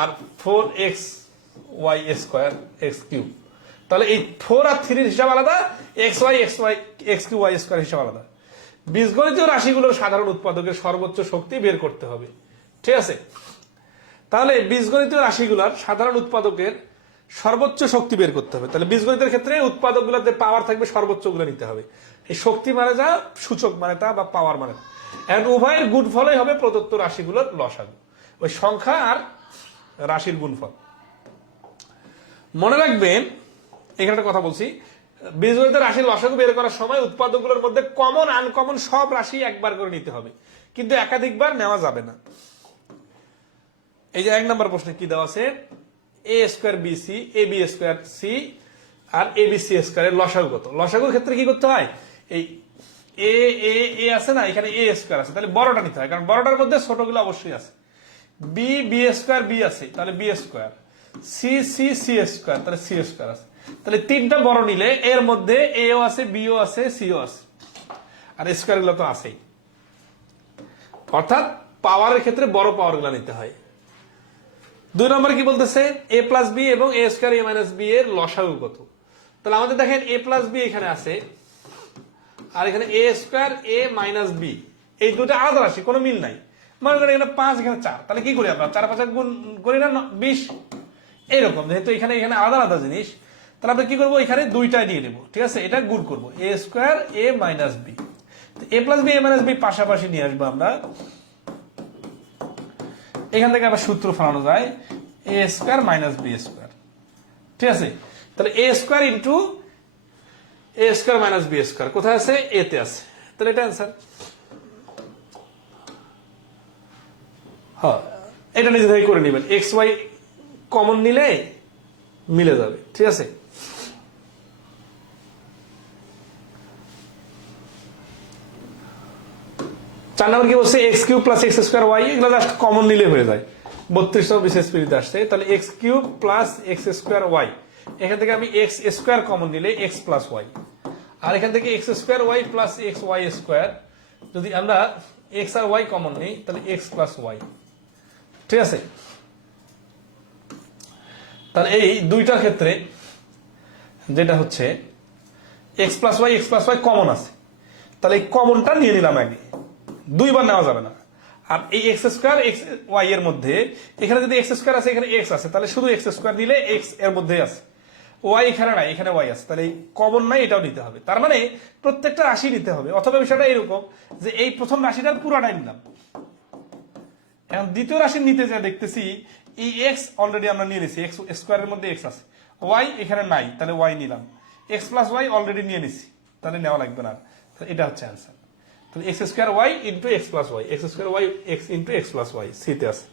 আর 4xy² x³, তাহলে এই 4 আর 3 হিসাব আলাদা, xy x³ y² হিসাব আলাদা। বীজগণিতীয় রাশিগুলোর সাধারণ উৎপাদকের সর্বোচ্চ শক্তি বের করতে হবে। ঠিক আছে, তাহলে বীজগণিতীয় রাশিগুলোর সাধারণ উৎপাদকের সর্বোচ্চ শক্তি বের করতে হবে। তাহলে বীজগণিতের ক্ষেত্রে উৎপাদকগুলোতে পাওয়ার থাকবে, সর্বোচ্চগুলো নিতে হবে। এই শক্তি মানে যা, সূচক মানে তা, বা পাওয়ার মানে তা, এখন উভয়ের গুণফলই হবে প্রদত্ত রাশিগুলোর লসাগু, ওই সংখ্যা আর রাশির গুণফল। মনে রাখবেন, এখানে একটা কথা বলছি, বীজগণিতের রাশির লসাগু বের করার সময় উৎপাদকগুলোর মধ্যে কমন আনকমন সব রাশি একবার করে নিতে হবে, কিন্তু একাধিকবার নেওয়া যাবে না। এই যে 1 নম্বর প্রশ্নে কি দেওয়া আছে, a² bc ab² c আর abc² এর লসাগু কত? লসাগুর ক্ষেত্রে কি করতে হয়, এই এ আছে না, এখানে a² আছে, তাহলে বড়টা নিতে হয়, কারণ বড়টার মধ্যে ছোটগুলো অবশ্যই আছে। বি বি স্কোয়ার বি আছে তাহলে B square, C C C square তাহলে সি স্কোয়ার আছে। তাহলে তিনটা বড় নিলে এর মধ্যে এও আছে বিও আছে সিও আছে, আর স্কোয়ার গুলো তো আছেই। অর্থাৎ পাওয়ারের ক্ষেত্রে বড় পাওয়ার গুলো নিতে হয়। 2 নম্বর কি বলতেছে, এ প্লাস বি এবং এ স্কোয়ার এ মাইনাস বি এর লসাগু কত। তাহলে আমাদের দেখেন এ প্লাস বি এখানে আছে, আর এখানে এ স্কোয়ার এ মাইনাস বি, এই দুটো আলাদা রাশি, কোনো মিল নাই। মনে করেন এখানে 5 এখানে 4, তাহলে কি করি আমরা 4 5 গুণ করি না 20, এইরকম। যেহেতু এখানে এখানে আলাদা আলাদা জিনিস, তাহলে আমরা কি করবো, এখানে দুইটাই নিয়ে নেবো, ঠিক আছে, এটা গুণ করবো এ square A minus B. A plus B A minus B পাশাপাশি নিয়ে আসবো আমরা। এখান থেকে আবার সূত্র ফেলানো যায়, এ স্কোয়ার মাইনাস বি স্কোয়ার, ঠিক আছে। তাহলে এ স্কোয়ার ইন্টু এ স্কোয়ার মাইনাস বি স্কোয়ার কোথায় আছে, এতে আছে, তাহলে এটা অ্যান্সার। হ্যাঁ, এটা নিজে থেকে করে নেবেন, এক্স ওয়াই কমন নিলে মিলে যাবে, ঠিক আছে। চার নম্বর কি বলছে, X cube plus x square Y, এগুলো জাস্ট কমন নিলে হয়ে যায়। 32 বিশেষ পিরিয়ড আসছে, তাহলে X cube plus x square Y, এখান থেকে আমি এক্স স্কোয়ার কমন নিলে এক্স প্লাস ওয়াই, আর এখান থেকে X square Y plus x Y square, যদি আমরা এক্স আর ওয়াই কমন নিই তাহলে এক্স প্লাস ওয়াই, ঠিক আছে। তাহলে এই দুইটার ক্ষেত্রে যেটা হচ্ছে এক্স প্লাস ওয়াই কমন আছে, তাহলে এই কমনটা নিয়ে নিলাম আগে, দুইবার নেওয়া যাবে না। আর এই এক্স স্কোয়ার এক্স ওয়াই এর মধ্যে, এখানে যদি এক্স স্কোয়ার আছে এখানে এক্স আছে, তাহলে শুধু এক্স স্কোয়ার নিলে এক্স এর মধ্যে আছে, ওয়াই এখানে নাই, এখানে ওয়াই আছে, তাহলে কমন নাই, এটাও নিতে হবে। তার মানে প্রত্যেকটা রাশি নিতে হবে। অথবা বিষয়টা এরকম যে এই প্রথম রাশিটার পুরাটাই নিলাম, এখন দ্বিতীয় রাশি নিতে যা দেখতেছি এই এক্স অলরেডি আমরা নিয়ে নিছি, এক্স স্কোয়ারের মধ্যে এক্স আছে, ওয়াই এখানে নাই, তাহলে ওয়াই নিলাম, এক্স প্লাস ওয়াই অলরেডি নিয়ে নিছি, তাহলে নেওয়া লাগবে না। এটা হচ্ছে অ্যান্সার। তাহলে x square Y into X plus Y, X square Y X into X plus Y, সিতে আছে।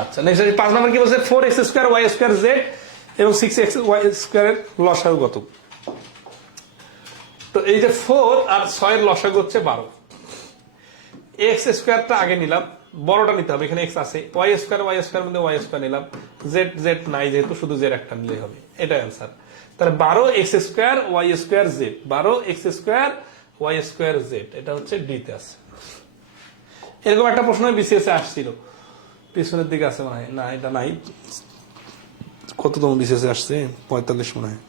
আচ্ছা, নেক্সট 5 নম্বর কি বলছে, 4x square Y square Z এবং 6x ওয়াই স্কোয়ারের লসাগু কত। তো এই যে 4 আর 6 এর লসাগু হচ্ছে 12। এক্স স্কোয়ারটা আগে নিলাম, বড়টা নিতে হবে, এখানে এক্স আছে, ওয়াই স্কোয়ার মধ্যে ওয়াই স্কোয়ার নিলাম, জেড জেড নাই যেহেতু শুধু জেড একটা নিলেই হবে, এটা অ্যান্সার। তাহলে 12x square Y square Z, 12x square Y square Z, এটা হচ্ছে ডিতে আছে। এরকম একটা প্রশ্ন বিসিএস এ আসছিল, পিছনের দিকে আছে মনে হয়, না এটা নাই, কততম বিসিএস এ আসছে, 45 মনে হয়।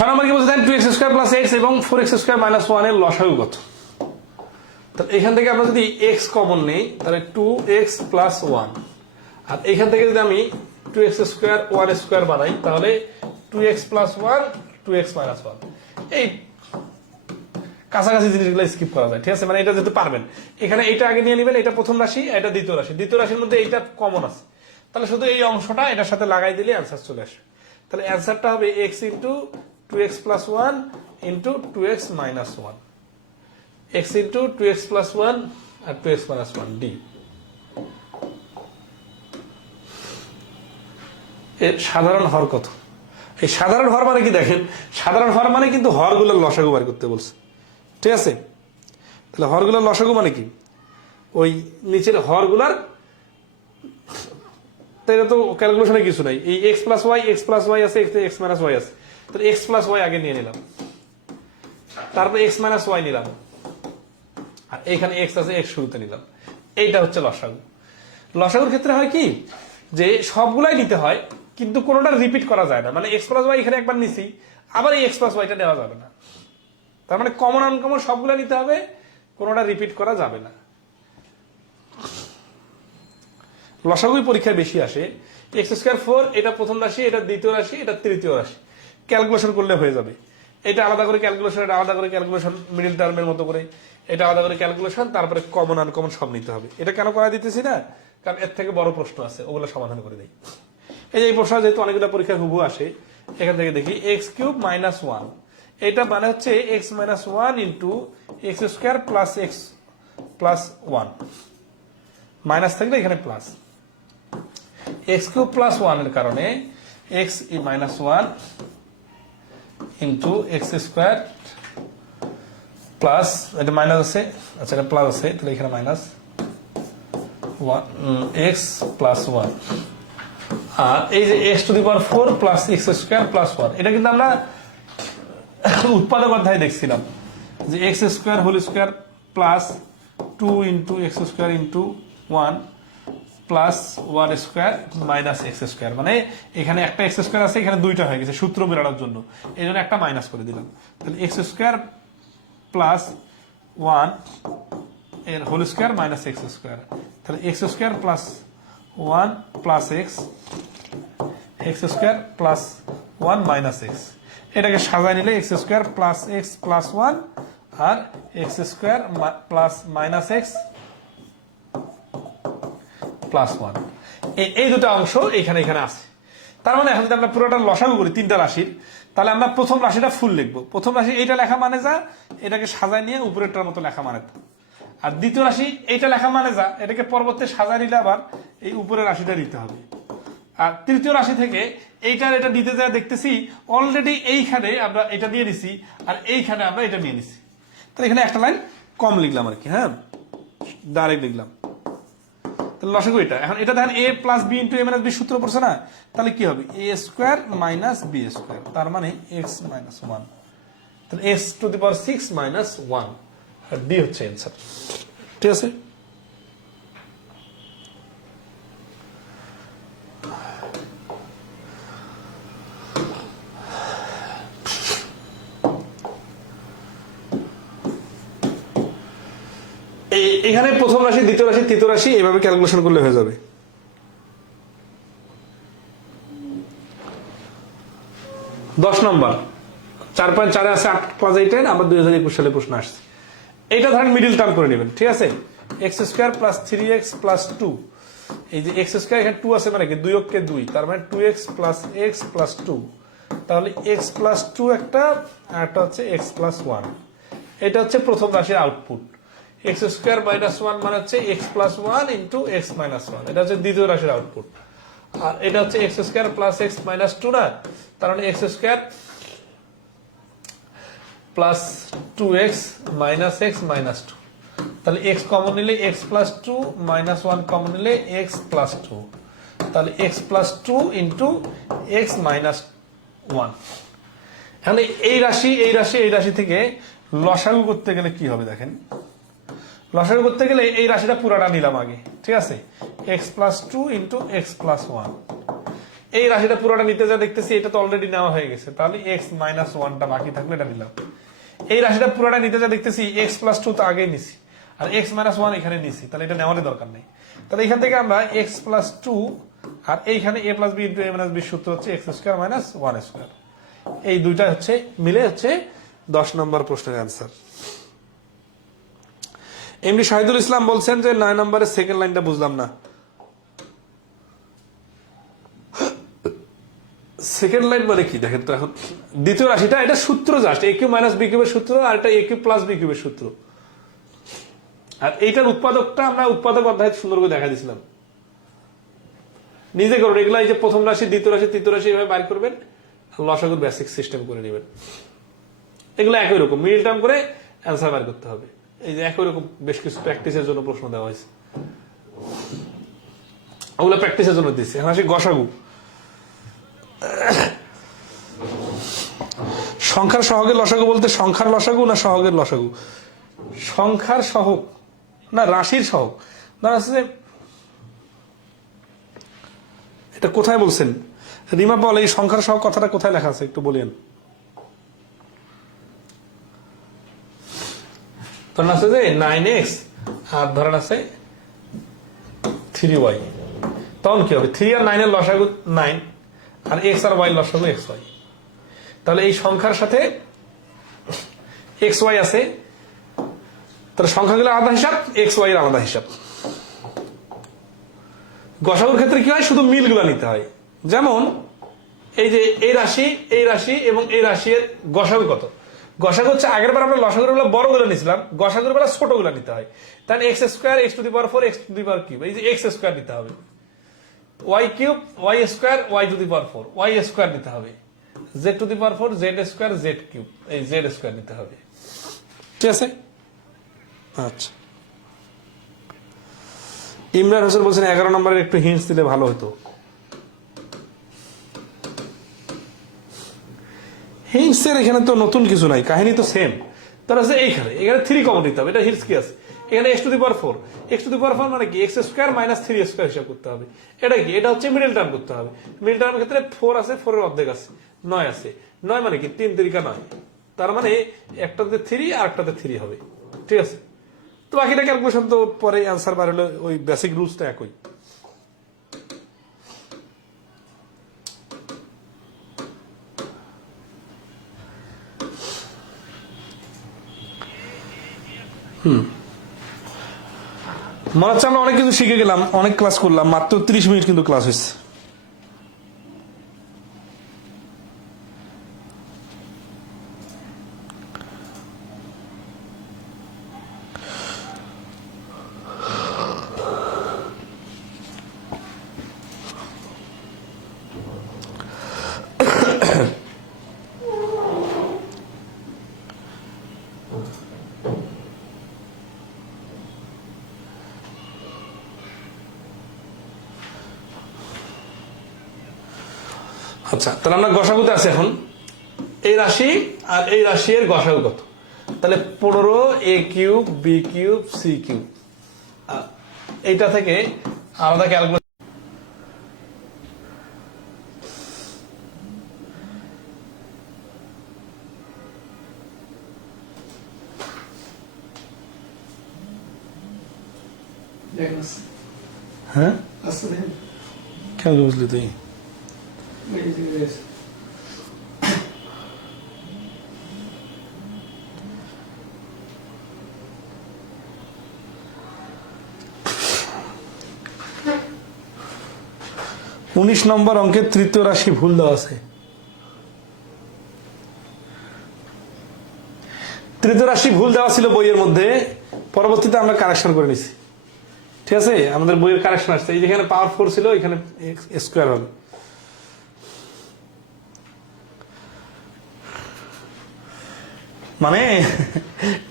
ছয় নম্বর কি বলছে, 2x স্কোয়ার প্লাস এক্স এবং 4x স্কোয়ার মাইনাস 1 এর লসাগু কত। তাহলে এখান থেকে আমরা যদি x কমন নেই তাহলে 2x প্লাস 1, আর এখান থেকে যদি আমি 2x স্কোয়ার 1 স্কোয়ার বানাই তাহলে 2x প্লাস 1 2x মাইনাস 1, এই কাছাকাছি জিনিসগুলো স্কিপ করা যায়, ঠিক আছে। মানে এটা যেতে পারবেন, এখানে এটা আগে নিয়ে নেবেন, এটা প্রথম রাশি, এটা দ্বিতীয় রাশি, দ্বিতীয় রাশির মধ্যে এইটা কমন আছে, তাহলে শুধু এই অংশটা এটার সাথে লাগাই দিলে অ্যান্সার চলে আসে। তাহলে অ্যান্সারটা হবে x into 2x plus 1 into 2x minus 1, x into 2x plus 1 আর 2x মাইনাস 1 ডি। এর সাধারণ হর কত। এই সাধারণ হর মানে কি দেখেন, সাধারণ হর মানে কিন্তু হরগুলোর লসাগু বের করতে বলছে, ঠিক আছে। তাহলে হরগুলোর লসাগু মানে কি, ওই নিচের হরগুলার, এটা তো ক্যালকুলেশনে কিছু নাই, এই এক্স প্লাস ওয়াই আছে, এক্স মাইনাস ওয়াই আছে, তাহলে এক্স প্লাস ওয়াই আগে নিয়ে নিলাম, তারপর এক্স মাইনাস ওয়াই নিলাম, আর এইখানে এক্স আছে, এক্স শুরুতে নিলাম, এইটা হচ্ছে লসাগু। লসাগুর ক্ষেত্রে হয় কি যে সবগুলাই নিতে হয় কিন্তু কোনোটা রিপিট করা যায় না, মানে এক্স প্লাস ওয়াই এখানে একবার নিছি, আবার এই এক্স প্লাস ওয়াইটা নেওয়া যাবে না, তার মানে কমন আনকমন সবগুলা নিতে হবে, কোনোটা রিপিট করা যাবে না। লসাগুই পরীক্ষায় বেশি আসে, এক্স স্কোয়ার 4 এটা প্রথম রাশি, এটা দ্বিতীয় রাশি, এটা তৃতীয় রাশি, ক্যালকুলেশন করলে হয়ে যাবে। এটা আলাদা করে ক্যালকুলেশন, এটা আলাদা করে ক্যালকুলেশন, মিডিল টার্মের মতো করে এটা আলাদা করে ক্যালকুলেশন, তারপরে কমন আনকমন সব নিতে হবে। এটা কেন করা দিতেছি না, কারণ এর থেকে বড় প্রশ্ন আছে, ওগুলো সমাধান করে দেই। এই যে এই প্রশ্ন যেহেতু অনেকগুলো পরীক্ষায় হুবহু আসে, এখান থেকে দেখি এক্স কিউব মাইনাস ওয়ান, এটা মানে হচ্ছে X minus one into x square plus x plus one, minus থাকলে এখানে plus. X cube plus one এর কারণে X minus one into x square plus, এটা মাইনাস আছে, আচ্ছা এটা প্লাস আছে, তাহলে এখানে মাইনাস এক্স প্লাস ওয়ান। আর এই যে X to the power four plus x square plus one, এটা কিন্তু আমরা উৎপাদক অধ্যায়ে দেখছিলাম যে X square whole square plus two into x square into one plus one square minus x square, মানে এখানে একটা এক্স স্কোয়ার আছে, এখানে দুইটা হয়ে গেছে সূত্র বেরানোর জন্য, এই জন্য একটা মাইনাস করে দিলাম। তাহলে এক্স স্কোয়ার প্লাস ওয়ান এর whole square minus x square, তাহলে x square plus one plus x, x square plus one minus x, এটাকে সাজায় নিলে x square plus x plus one আর x square plus minus x plus one, এই দুটো অংশ এখানে এখানে আছে। তার মানে এখন যদি আমরা পুরোটা লসাগু করি তিনটা রাশির, তাহলে আমরা প্রথম রাশিটা ফুল লিখবো। প্রথম রাশি এইটা লেখা মানে যা, এটাকে সাজায় নিয়ে উপরেরটার মতো লেখা মানে তা। আর দ্বিতীয় রাশি এইটা লেখা মানে যা, এটাকে পরবর্তী সাজায় নিলে আবার এই উপরের রাশিটা দিতে হবে। আর তৃতীয় রাশি থেকে এইটার এটা দিতে যা দেখতেছি অলরেডি এইখানে আমরা এটা দিয়ে দিছি, আর এইখানে আমরা এটা নিয়ে নিছি, তাহলে এখানে একটা লাইন কম লিখলাম আর কি, হ্যাঁ ডাইরেক্ট লিখলাম। তাহলে লসাগু এটা, এখন এটা দেখেন A plus B into A minus B সূত্র পড়ছে না, তাহলে কি হবে A square minus B square, তার মানে এক্স মাইনাস ওয়ান, তাহলে X to the power six minus one, আর ডি হচ্ছে অ্যান্সার। ঠিক আছে, এখানে প্রথম রাশি দ্বিতীয় রাশি তৃতীয় রাশি এইভাবে ক্যালকুলেশন করলে হয়ে যাবে। 10 নম্বর 4.4 আছে 8.8 আমরা 2021 সালে প্রশ্ন আসছে। এইটা ধরেন মিডিল টার্ম করে নেবেন, ঠিক আছে, x square plus 3x plus 2, এই যে এক্স স্কোয়ার এখানে 2 আছে মানে কি 2 অক্ষে 2, তার মানে 2x প্লাস এক্স প্লাস 2, তাহলে x প্লাস 2 একটা, আর একটা হচ্ছে x প্লাস 1, এটা হচ্ছে প্রথম রাশির আউটপুট। এক্স স্কোয়ার মাইনাস 1 মানে হচ্ছে x plus 1 into x minus 1, এটা হচ্ছে দ্বিতীয় রাশির আউটপুট। আর এটা হচ্ছে x square plus X minus 2 না, তার মানে x square plus 2x minus x minus 2, তাহলে x কমন নিলে x প্লাস 2 মাইনাস 1 কমন নিলে x প্লাস 2, তাহলে x plus 2 into x minus 1। এখন এই রাশি এই রাশি এই রাশি থেকে লসাগু করতে গেলে কি হবে দেখেন, লসাগু করতে গেলে এই রাশিটা পুরাটা নিলাম আগে, ঠিক আছে, x plus 2 into X plus 1, এই রাশিটা পুরোটা নিতে যা দেখতেছি এটা তো অলরেডি নেওয়া হয়ে গেছে, তাহলে x মাইনাস 1টা বাকি থাকলে এটা নিলাম। এই রাশিটা পুরোটা নিতে যা দেখতেছি x প্লাস 2 তো আগেই নিছি, আর x মাইনাস 1 এখানে নিছি, তাহলে এটা নেওয়ারই দরকার নেই। তাহলে এখান থেকে আমরা x প্লাস 2 আর এইখানে a plus B into a minus B সূত্র হচ্ছে এক্স স্কোয়ার মাইনাস 1 স্কোয়ার, এই দুইটা হচ্ছে মিলে হচ্ছে 10 নম্বর প্রশ্নের অ্যান্সার। এমনি শাহিদুল ইসলাম বলছেন যে 9 নম্বরের সেকেন্ড লাইনটা বুঝলাম না। সেকেন্ড লাইন মানে কি দেখেন তো, এখন দ্বিতীয় রাশিটা এটা সূত্র just a Q minus B কিউবের সূত্র, আর এটা এ কিউ প্লাস বি কিউবের সূত্র, আর এইটার উৎপাদকটা আমরা উৎপাদক অধ্যায় সুন্দর করে দেখা দিয়েছিলাম, নিজে করুন এগুলো। এই যে প্রথম রাশি দ্বিতীয় রাশি তৃতীয় রাশি এভাবে বাইর করবেন, লসাগুর বেসিক সিস্টেম করে নেবেন, এগুলো একই রকম মিডিল টার্ম করে অ্যান্সার বাইর করতে হবে। এই যে একই রকম বেশ কিছু প্র্যাকটিসের জন্য প্রশ্ন দেওয়া হয়েছে, ওগুলো প্র্যাকটিসের জন্য দিচ্ছে। এখন আসি গসাগু। সংখ্যার সহগের লসাগু বলতে সংখ্যার লসাগু না সহগের লসাগু? সংখ্যার সহগ না রাশির সহগ। ধর আছে যে এটা কোথায় বলছেন রিমা বল, এই সংখ্যার সহগ কথাটা কোথায় লেখা আছে একটু বলেন। ধরেন আছে যে 9x আর ধরেন আছে 3y, তখন কি হবে 3 আর 9 এর লসাগু 9 আর x আর y লসাগু xy, তাহলে এই সংখ্যার সাথে এক্স ওয়াই আছে, তাহলে সংখ্যাগুলো আলাদা হিসাব, এক্স ওয়াই এর আলাদা হিসাব। গসাগুর ক্ষেত্রে কি হয়, শুধু মিলগুলো নিতে হয়। যেমন এই যে এই রাশি এবং এই রাশির গসাগু কত, গসাগু হচ্ছে আগের বার আমরা লসাগুর বেলা বড়গুলো নিয়েছিলাম, গসাগুর বেলা ছোটগুলো নিতে হয়। তাহলে x square X to the power 4 x to the power cube, এই যে এক্স স্কোয়ার নিতে হবে, Y cube Y square Y to the power 4 Y square নিতে হবে, Z to the power 4 Z square Z cube, এই জেড স্কোয়ার নিতে হবে। ঠিক আছে, আচ্ছা। ইমরান হোসেন বলছেন 11 নম্বরের একটু হিন্টস দিলে ভালো হতো। হিন্টসের এখানে তো নতুন কিছু নাই, কাহিনী তো সেম। তার আছে এইখানে 3 কমন দিতে হবে, এটা হিন্টস কি আছে, এখানে x to the power 4, x to the power 4 মানে কি, এক্স স্কোয়ার মাইনাস 3 স্কোয়ার হিসাব করতে হবে। এটা কি, এটা হচ্ছে মিডল টার্ম করতে হবে। মিডল টার্মের ক্ষেত্রে 4 আছে, 4 এর অর্ধেক আছে, 9 আছে, 9 মানে কি 3 3 9, তার মানে একটাতে 3 আর একটাতে 3 হবে। ঠিক আছে, তো বাকিটা ক্যালকুলেশন তো পরে অ্যান্সার বার হলো, ওই বেসিক রুলসটা একই। মনে হচ্ছে আমরা অনেক কিছু শিখে গেলাম, অনেক ক্লাস করলাম, মাত্র 30 মিনিট কিন্তু ক্লাস হয়েছে। আচ্ছা, তাহলে আমরা গসাগুতে আছি এখন। এই রাশি আর এই রাশি এর গসাগু কত, তাহলে 15 A cube B cube C cube, এইটা থেকে আলাদা ক্যালকুলেশন। হ্যাঁ, কেন বুঝলি তুই? 19 নম্বর অঙ্কের তৃতীয় রাশি ভুল দেওয়া আছে। তৃতীয় রাশি ভুল দেওয়া ছিল বইয়ের মধ্যে, পরবর্তীতে আমরা কারেকশন করে নিছি। ঠিক আছে, আমাদের বইয়ের কারেকশন আসছে, এই যেখানে পাওয়ার 4 ছিল এখানে স্কোয়ার হবে। মানে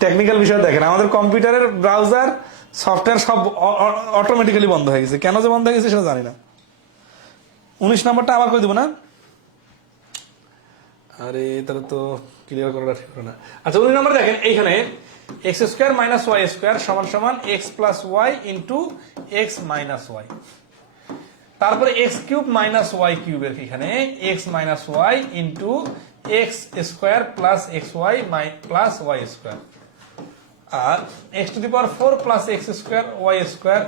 টেকনিক্যাল বিষয় দেখেন, আমাদের কম্পিউটারের ব্রাউজার সফটওয়্যার সব অটোমেটিক্যালি বন্ধ হয়ে গেছে, কেন যে বন্ধ হয়ে গেছে সেটা জানি না। 19 নম্বরটা আবার করে দিব না, আরে তাহলে তো ক্লিয়ার করাটা ঠিক হবে না। আচ্ছা, 19 নম্বর দেখেন, এইখানে x square minus Y square সমান সমান x plus y into x minus y, তারপরে এক্স কিউব মাইনাস ওয়াই কিউবের এখানে x minus y into x square plus x Y plus Y square, আর x to the power 4 plus x square Y square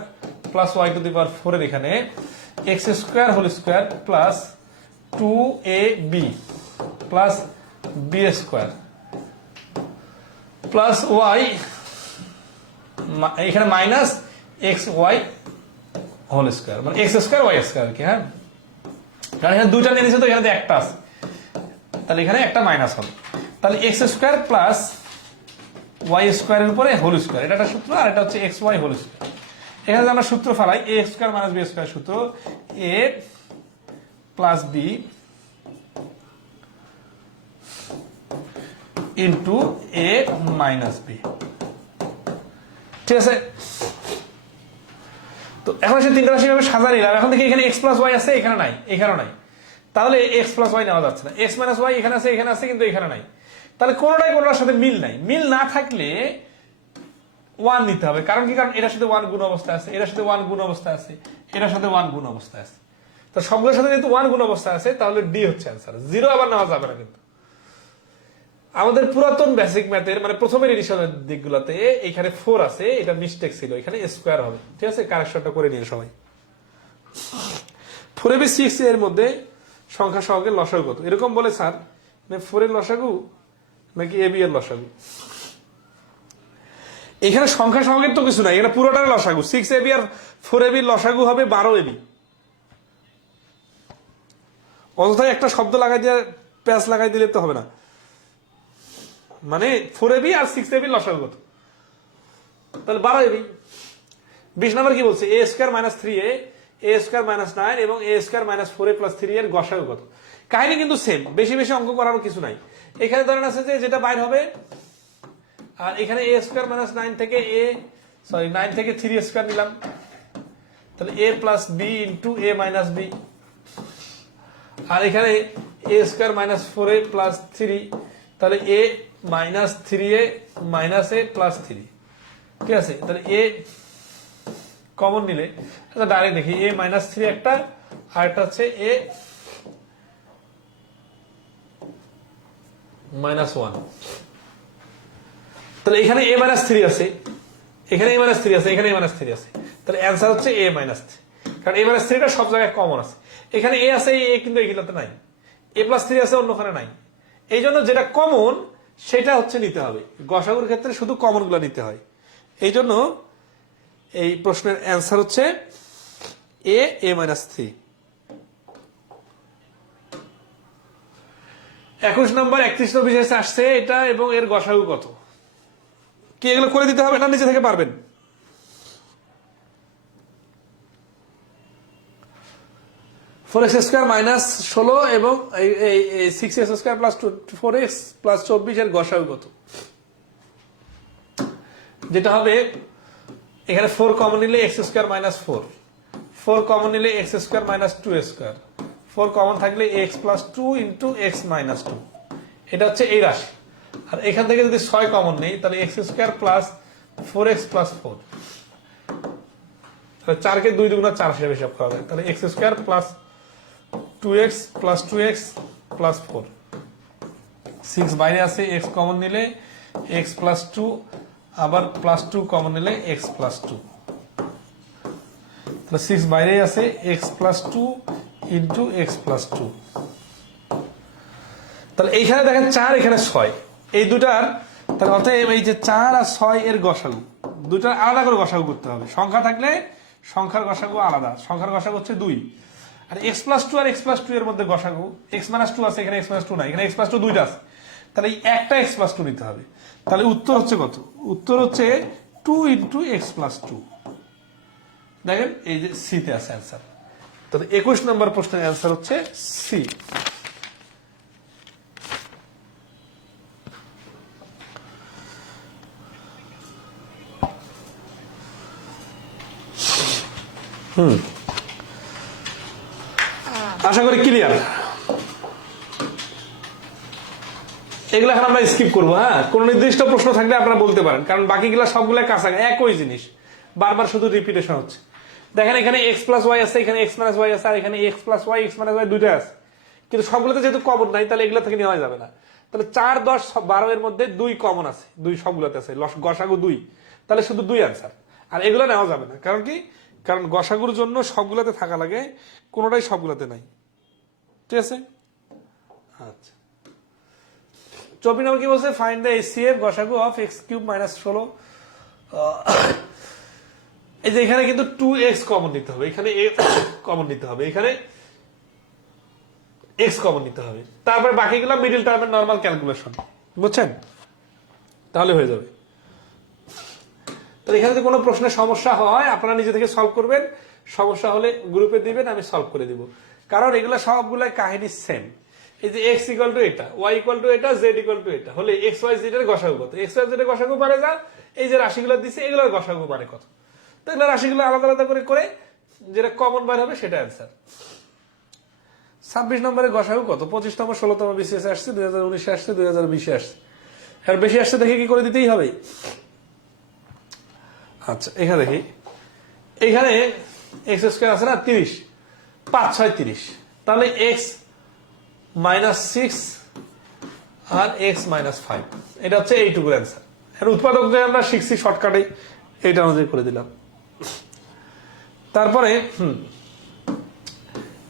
plus y to the power 4 এর এখানে x square whole square plus 2ab plus B square plus Y, এখানে minus X Y whole square, মানে এক্স স্কোয়ার ওয়াই স্কোয়ার আর কি। হ্যাঁ, কারণ এখানে দুইটা নিয়ে নিচ্ছে তো এখানে একটা আছে, তাহলে এখানে একটা মাইনাস হবে। তাহলে এক্স স্কোয়ার প্লাস ওয়াই স্কোয়ারের উপরে হোল স্কোয়ার, এটা একটা সূত্র, আর এটা হচ্ছে এক্স ওয়াই হোল স্কোয়ার। এখানে আমরা সূত্র ফেলাই, এ স্কোয়ার মাইনাস বি স্কোয়ার সূত্র, এ plus B into A minus B. ঠিক আছে, তো এখন সে তিনটা রাশি ভাবে সাজা নিলাম। এখন দেখি এখানে এক্স প্লাস ওয়াই আছে, এখানে নাই, এখানে নাই, তাহলে এক্স প্লাস ওয়াই নেওয়া যাচ্ছে না। এক্স মাইনাস ওয়াই এখানে আছে, এখানে আছে, কিন্তু এখানে নাই, তাহলে কোনোটাই কোনোটার সাথে মিল নাই। মিল না থাকলে 1 নিতে হবে, কারণ কি, কারণ এটার সাথে 1 গুণ অবস্থা আছে, এটার সাথে 1 গুণ অবস্থা আছে, এটার সাথে 1 গুণ অবস্থা আছে, তো সবগুলোর সাথে যেহেতু 1 গুণ অবস্থা আছে, তাহলে ডি হচ্ছে অ্যান্সার। 0 আবার নেওয়া যাবে না। কিন্তু আমাদের পুরাতন বেসিক ম্যাথের মানে প্রথমের এডিশনের দিকগুলোতে এখানে 4 আছে, এটা মিস্টেক ছিল, এখানে স্কোয়ার হবে। ঠিক আছে, কারেকশনটা করে নিন সবাই। 4ab6 এর মধ্যে সংখ্যা সহগের লসাগু কত, এরকম বলে স্যার 4 এর লসাগু নাকি এ বি এর লসাগু? এখানে সংখ্যা সহগের তো কিছু নাই, এখানে পুরোটার লসাগু। 6ab আর 4ab লসাগু হবে 12ab। অযথায় একটা শব্দ লাগাই দিয়ে প্যাচ লাগাই দিলে তো হবে না। মানে 4ab আর 6ab লসাগু কত? তাহলে 12ab। 20 নম্বর কি বলছে? a square minus 3a, a square minus 9 এবং a square minus 4a plus 3 এর গসাগু কত? কাহিনী কিন্তু সেম, বেশি বেশি অঙ্ক করারও কিছু নাই। এখানে ধরেন আছে যে যেটা বাইর হবে, আর এখানে a স্কয়ার মাইনাস 9 থেকে 9 থেকে 3 স্কয়ার নিলাম, তাহলে a plus b into a minus b। আর এখানে a square minus 4a plus 3, তাহলে a minus 3a minus a plus 3। ঠিক আছে, তাহলে a কমন নিলে ডাইরেক্ট দেখি, a মাইনাস 3 একটা, আর একটা হচ্ছে a মাইনাস 1। তাহলে এখানে a মাইনাস 3 আছে, এখানে a মাইনাস 3 আছে, এখানে a মাইনাস 3 আছে, তাহলে অ্যান্সার হচ্ছে a মাইনাস 3। কারণ a মাইনাস 3টা সব জায়গায় কমন আছে। এখানে a আছে, a কিন্তু এইগুলোতে নাই, a প্লাস 3 আছে অন্যখানে নাই। এই জন্য যেটা কমন সেটা হচ্ছে নিতে হবে। গসাগুর ক্ষেত্রে শুধু কমন গুলো নিতে হয়। এই জন্য এই প্রশ্নের অ্যান্সার হচ্ছে a মাইনাস 3। 21 নম্বর 31 বিশেষ আসছে এটা, এবং এর গসাগু কত? কি এগুলো করে দিতে হবে না নিচে থেকে পারবেন? ফোর এক্স স্কোয়ার মাইনাস 16 এবং 6x square plus 4x plus 24 এর গসাগু কত? যেটা হবে এখানে 4 কমন নিলে এক্স স্কোয়ার মাইনাস 4 কমন নিলে x square minus 2 square, 4 common থাকলে x plus 2 into x minus 2। এটা হচ্ছে এই রাশি। আর এখান থেকে যদি 6 কমন নেই, তাহলে x square plus 4x plus 4। তাহলে 4কে 2 দুগুণা 4 হিসেবে হিসাব করা যায়। তাহলে x square plus 2x plus 2x plus 4। 6 বাইরে আছে, x কমন নিলে x প্লাস 2, আবার প্লাস 2 কমন নিলে x প্লাস 2। তাহলে 6 বাইরে আছে, x plus 2 into x plus 2। তাহলে এইখানে দেখেন 4, এখানে 6, এই দুটার, তাহলে অতএব এই যে 4 আর 6 এর গসাগু, দুটার আলাদা করে গসাগু করতে হবে। সংখ্যা থাকলে সংখ্যার গসাগু আলাদা, সংখ্যার গসাগু হচ্ছে 2। আর x প্লাস 2 আর x প্লাস 2 এর মধ্যে গসাগু, x মাইনাস 2 আছে, এখানে x মাইনাস 2 নাই, এখানে x প্লাস 2 দুইটা আছে, তাহলে এই একটা x প্লাস 2 নিতে হবে। তাহলে উত্তর হচ্ছে কত? উত্তর হচ্ছে 2 ইন্টু x প্লাস 2। দেখেন এই যে সি তে আছে অ্যান্সার। তাহলে 21 নম্বর প্রশ্নের অ্যান্সার হচ্ছে সি। আশা করি ক্লিয়ার। এগুলো এখন আমরা স্কিপ করবো। হ্যাঁ, কোন নির্দিষ্ট প্রশ্ন থাকলে আপনারা বলতে পারেন, কারণ বাকিগুলো সবগুলো কাঁচা, একই জিনিস, বারবার শুধু রিপিটেশন হচ্ছে। দেখেন এখানে এক্স প্লাস ওয়াই আছে, এখানে এক্স মাইনাস ওয়াই আছে, আর এখানে X plus Y, X minus Y দুইটা আছে, কিন্তু সবগুলোতে যেহেতু কমন নাই, তাহলে এগুলো থেকে নেওয়া যাবে না। তাহলে 4, 10, 12 এর মধ্যে 2 কমন আছে, 2 সবগুলোতে আছে, গসাগু 2, তাহলে শুধু 2 অ্যান্সার। আর এগুলো নেওয়া যাবে না, কারণ কি? কারণ গসাগুর জন্য সবগুলোতে থাকা লাগে, কোনোটাই সবগুলোতে নাই। ঠিক আছে, আচ্ছা। 24 নম্বর কি বলছে? ফাইন্ড দ্য HCF গসাগু অফ x কিউব মাইনাস 16। এই যে এখানে কিন্তু 2x কমন নিতে হবে, এখানে a কমন নিতে হবে, এখানে x কমন নিতে হবে, তারপরে বাকিগুলো মিডল টার্মের নরমাল ক্যালকুলেশন, বুঝছেন? তাহলে হয়ে যাবে। তো এখানে যদি কোনো প্রশ্নের সমস্যা হয় আপনারা নিজে থেকে সলভ করবেন, সমস্যা হলে গ্রুপে দিবেন, আমি সলভ করে দিব। কারণ এগুলো সবগুলাই কাহিনী সেম। এই যে x ইকুয়াল টু এটা, y ইকুয়াল টু এটা, z ইকুয়াল টু এটা হলে x y z এর গসাগু কত? x y z এর গসাগু পারে যা, এই যে রাশিগুলো দিছে এগুলোর গসাগু পারে কত? তো এগুলো রাশিগুলো আলাদা আলাদা করে করে যেটা কমন বার হবে সেটা অ্যান্সার। 26 নম্বরের গসাগু কত? 25 নম্বর 16তম BCS আসছে, 2019 আসছে, 2020 আসছে, আর বেশি আসছে দেখে কি করে দিতেই হবে। আচ্ছা, এখানে দেখি, এখানে এক্স স্কোয়ার আছে না 30, 5 6 30, তাহলে এক্স মাইনাস 6 আর এক্স মাইনাস 5, এটা হচ্ছে এইটুকুর অ্যান্সার। এর উৎপাদক যে আমরা শিখছি শর্টকাটে, এইটা অনুযায়ী করে দিলাম। তারপরে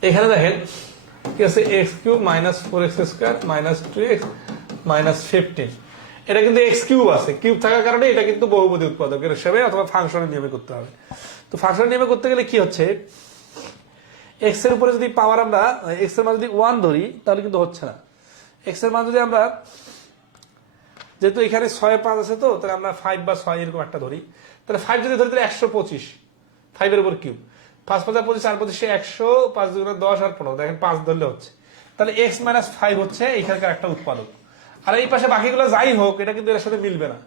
এখানে দেখেন কি আছে, x cube minus 4x square minus 2x minus 15। এটা কিন্তু এক্স কিউব আছে, কিউব থাকার কারণে এটা কিন্তু বহুপদী উৎপাদকের হিসেবে অথবা ফাংশনের নিয়মে করতে হবে। তো ফাংশনের নিয়মে করতে গেলে কি হচ্ছে, এক্স এর উপরে যদি পাওয়ার আমরা এক্স এর মান যদি 1 ধরি তাহলে কিন্তু হচ্ছে না। এক্স এর মান যদি আমরা, যেহেতু এখানে 6 5 আছে, তো তাহলে আমরা 5 বা 6 এরকম একটা ধরি, তাহলে 5 যদি ধরি তাহলে 125, 5 এর উপর কিউব, 5 5 25, 4 25 100, 5 2 10 আর 15, দেখেন 5 ধরলে হচ্ছে। তাহলে x মাইনাস 5 হচ্ছে এখানকার একটা উৎপাদক। আর এই পাশে বাকিগুলো যাই হোক এটা কিন্তু এর সাথে মিলবে না।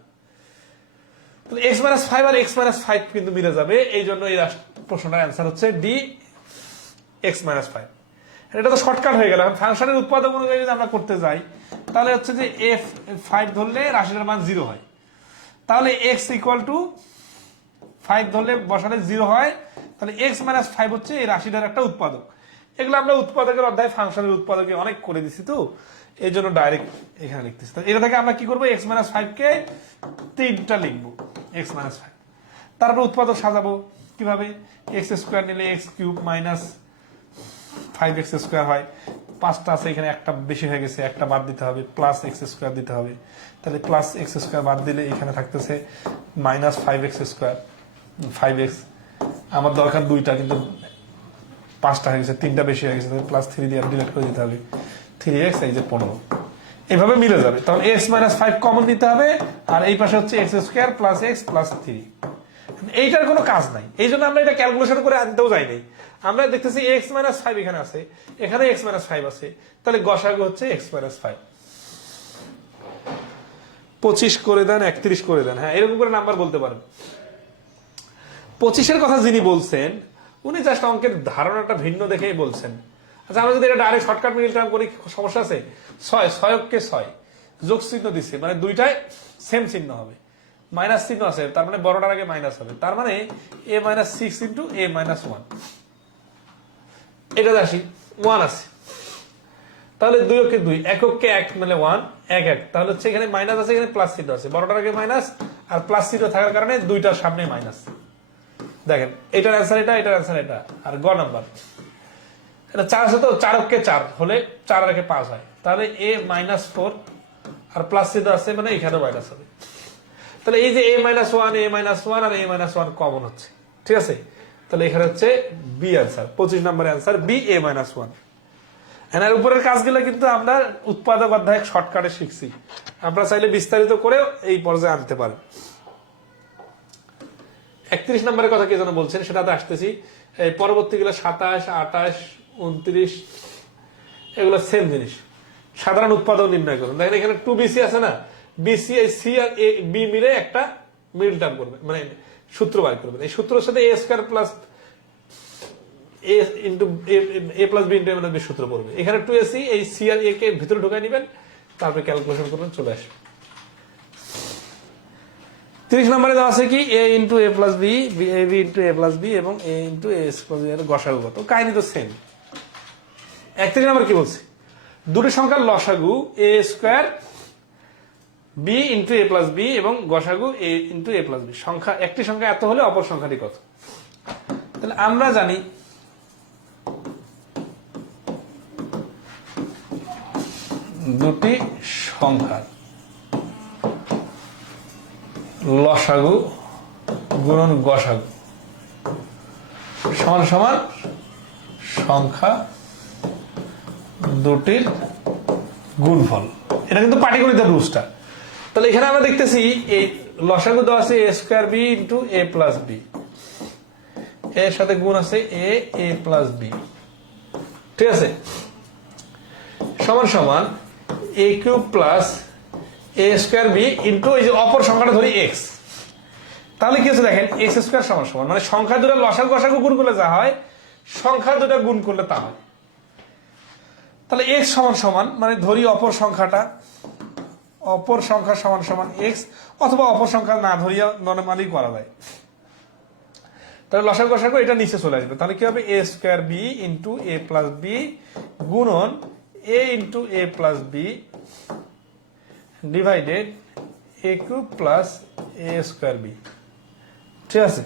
তাহলে x মাইনাস 5 আর x মাইনাস 5 কিন্তু মিলে যাবে, এই জন্য এই প্রশ্নটার অ্যান্সার হচ্ছে ডি, x মাইনাস 5। এটা তো শর্টকাট হয়ে গেল। ফাংশনের উৎপাদক অনুযায়ী যদি আমরা করতে যাই তাহলে হচ্ছে যে f5 ধরলে রাশিটার মান 0 হয়, তাহলে x ইকুয়াল টু 5 ধরলে বসালে 0 হয়, তাহলে x মাইনাস 5 হচ্ছে এই রাশিটার একটা উৎপাদক। এগুলো আমরা উৎপাদকের অধ্যায় ফাংশনের উৎপাদকে অনেক করে দিছি, তো এই জন্য ডাইরেক্ট এখানে লিখতেছি। এটা থেকে আমরা কি করবো, x মাইনাস 5 কে 3টা লিখবো, x মাইনাস 5। তারপর উৎপাদক সাজাবো কিভাবে, x স্কোয়ার নিলে x cube minus 5x square হয়, 5টা আছে এখানে, একটা বেশি হয়ে গেছে, একটা বাদ দিতে হবে, প্লাস x স্কোয়ার দিতে হবে। তাহলে প্লাস x স্কোয়ার বাদ দিলে এখানে থাকতেছে মাইনাস 5x স্কোয়ার, 5x। আমার দরকার 2টা, কিন্তু 5টা হয়ে গেছে, 3টা বেশি হয়ে গেছে, প্লাস 3 দিয়ে ডিলিট করে দিতে হবে, 3x এই যে 15। এইভাবে মিলে যাবে। তখন x মাইনাস 5 কমন নিতে হবে, আর এই পাশে হচ্ছে x square plus x plus 3। এইটার কোনো কাজ নাই, এই জন্য আমরা এটা ক্যালকুলেশন করে আনতেও যাই নাই। আমরা দেখতেছি x মাইনাস 5 এখানে আছে, এখানে x মাইনাস 5 আছে, তাহলে গসাগু হচ্ছে x মাইনাস 5। 25 করে দেন, 31 করে দেন, হ্যাঁ এরকম করে নাম্বার বলতে পারেন। 25-এর কথা যিনি বলছেন উনি জাস্ট অঙ্কের ধারণাটা ভিন্ন দেখেই বলছেন। আচ্ছা, আমরা যদি এটা ডাইরেক্ট শর্টকাট মিডল টার্ম করি, সমস্যা আছে? 6 6 যোগ চিহ্ন দিচ্ছে, মানে দুইটাই সেম চিহ্ন হবে, মাইনাস চিহ্ন আছে, তার মানে বড়টার আগে মাইনাস হবে, তার মানে a minus 6 into a minus 1। এটা আসি 1 আছে, তাহলে 2 কে 2, এককে 1 মানে 1 1 1, তাহলে হচ্ছে এখানে মাইনাস আছে, এখানে প্লাস চিহ্ন আছে, বড়টার আগে মাইনাস আর প্লাস চিহ্ন থাকার কারণে দুইটার সামনে মাইনাস। দেখেন এটার অ্যান্সার এটা, এটার অ্যান্সার এটা। আর গ নাম্বার এটা 4 আছে, তো 4 4 হলে 4 আর 5 হয়, তাহলে a মাইনাস 4 আর প্লাস চিহ্ন আছে, মানে এখানে মাইনাস হবে। তাহলে এই যে a মাইনাস 1, a মাইনাস 1 আর a মাইনাস 1 কমন হচ্ছে, ঠিক আছে? তাহলে এখানে হচ্ছে বি অ্যান্সার, 25 নম্বরের অ্যান্সার বি, a মাইনাস 1। এর উপরের কাজগুলো কিন্তু আমরা উৎপাদক অধ্যায় শর্টকাটে শিখছি, আমরা চাইলে বিস্তারিত করে এই পর্যায়ে আনতে পারেন। 31 নম্বরের কথা কে যেন বলছেন, সেটাতে আসতেছি। এই পরবর্তীগুলো 27 28 29 এগুলো সেম জিনিস, সাধারণ উৎপাদক নির্ণয় করুন। দেখেন এখানে 2bc আছে না, BC C R A B মিলে একটা মিডল টার্ম করবে, মানে সূত্র বার করবেন। এই সূত্রের সাথে a square plus a into a plus b into a minus b সূত্র পড়বে। এখানে 2ac, এই সি আর এ কে ভিতরে ঢোকায় নেবেন, তারপরে ক্যালকুলেশন করবেন, চলে আসবে। 30 নম্বরে দেওয়া আছে কি, a into a plus B, a b into a plus B এবং a into a plus B এর গসাগু কত? কাহিনী তো সেম। 31 নম্বর কি বলছে, দুটি সংখ্যার লসাগু a square b into a plus B এবং গসাগু a into a plus B. সংখ্যা, একটি সংখ্যা এত হলে অপর সংখ্যাটি কত? তাহলে আমরা জানি দুটি সংখ্যার লসাগু গুণন গসাগু সমান সমান সংখ্যা দুটির গুণফল। এটা কিন্তু পাটিগণিতের রুলসটা। তাহলে এখানে আমরা দেখতেছি এই লসাগু দেওয়া আছে a square b into a plus B, এর সাথে গুণ আছে a প্লাস বি, ঠিক আছে? সমান সমান a cube plus a square B into এই যে অপর সংখ্যাটা ধরি x। তাহলে কি হচ্ছে দেখেন, x স্কয়ার সমান সমান, মানে সংখ্যা দুটো লসাগু গসাগু গুণ করলে যা হয়, সংখ্যা দুটো গুণ করলে তা হয়। তাহলে x সমান সমান, মানে ধরি অপর সংখ্যাটা, অপর সংখ্যা সমান সমান x, অথবা অপর সংখ্যা না ধরিয়া নরমালি করা যায়। তাহলে লসাগু গসাগু এটা নিচে চলে আসবে, তাহলে কি হবে, a square b into a plus B গুণন a into a plus B divided a cube plus a square B, ঠিক আছে?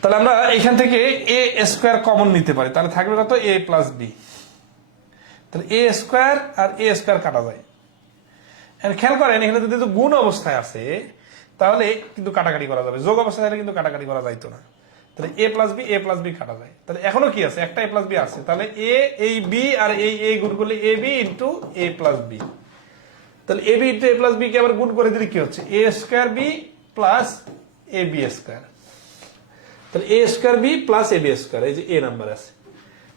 তাহলে আমরা এখান থেকে a স্কয়ার কমন নিতে পারি, তাহলে থাকবে কত, a প্লাস বি। তাহলে এ স্কোয়ার আর এ স্কোয়ার কাটা যায়। খেয়াল করেন এখানে যদি গুণ অবস্থায় আছে তাহলে কিন্তু কাটাকাটি করা যাবে, যোগ অবস্থায় থাকলে কিন্তু কাটাকাটি করা যাইতো না। তাহলে এ প্লাস বি কাটা যায়। তাহলে এখনো কি আছে, একটা এ প্লাস বি আছে, তাহলে এ এই বি আর এই এ গুণ করলে A B into A plus B. তাহলে A B into A plus B কে আবার গুণ করে দিলে কি হচ্ছে, এ square B plus A B square. তাহলে এ square B plus A B square, এই যে এ নাম্বার আছে।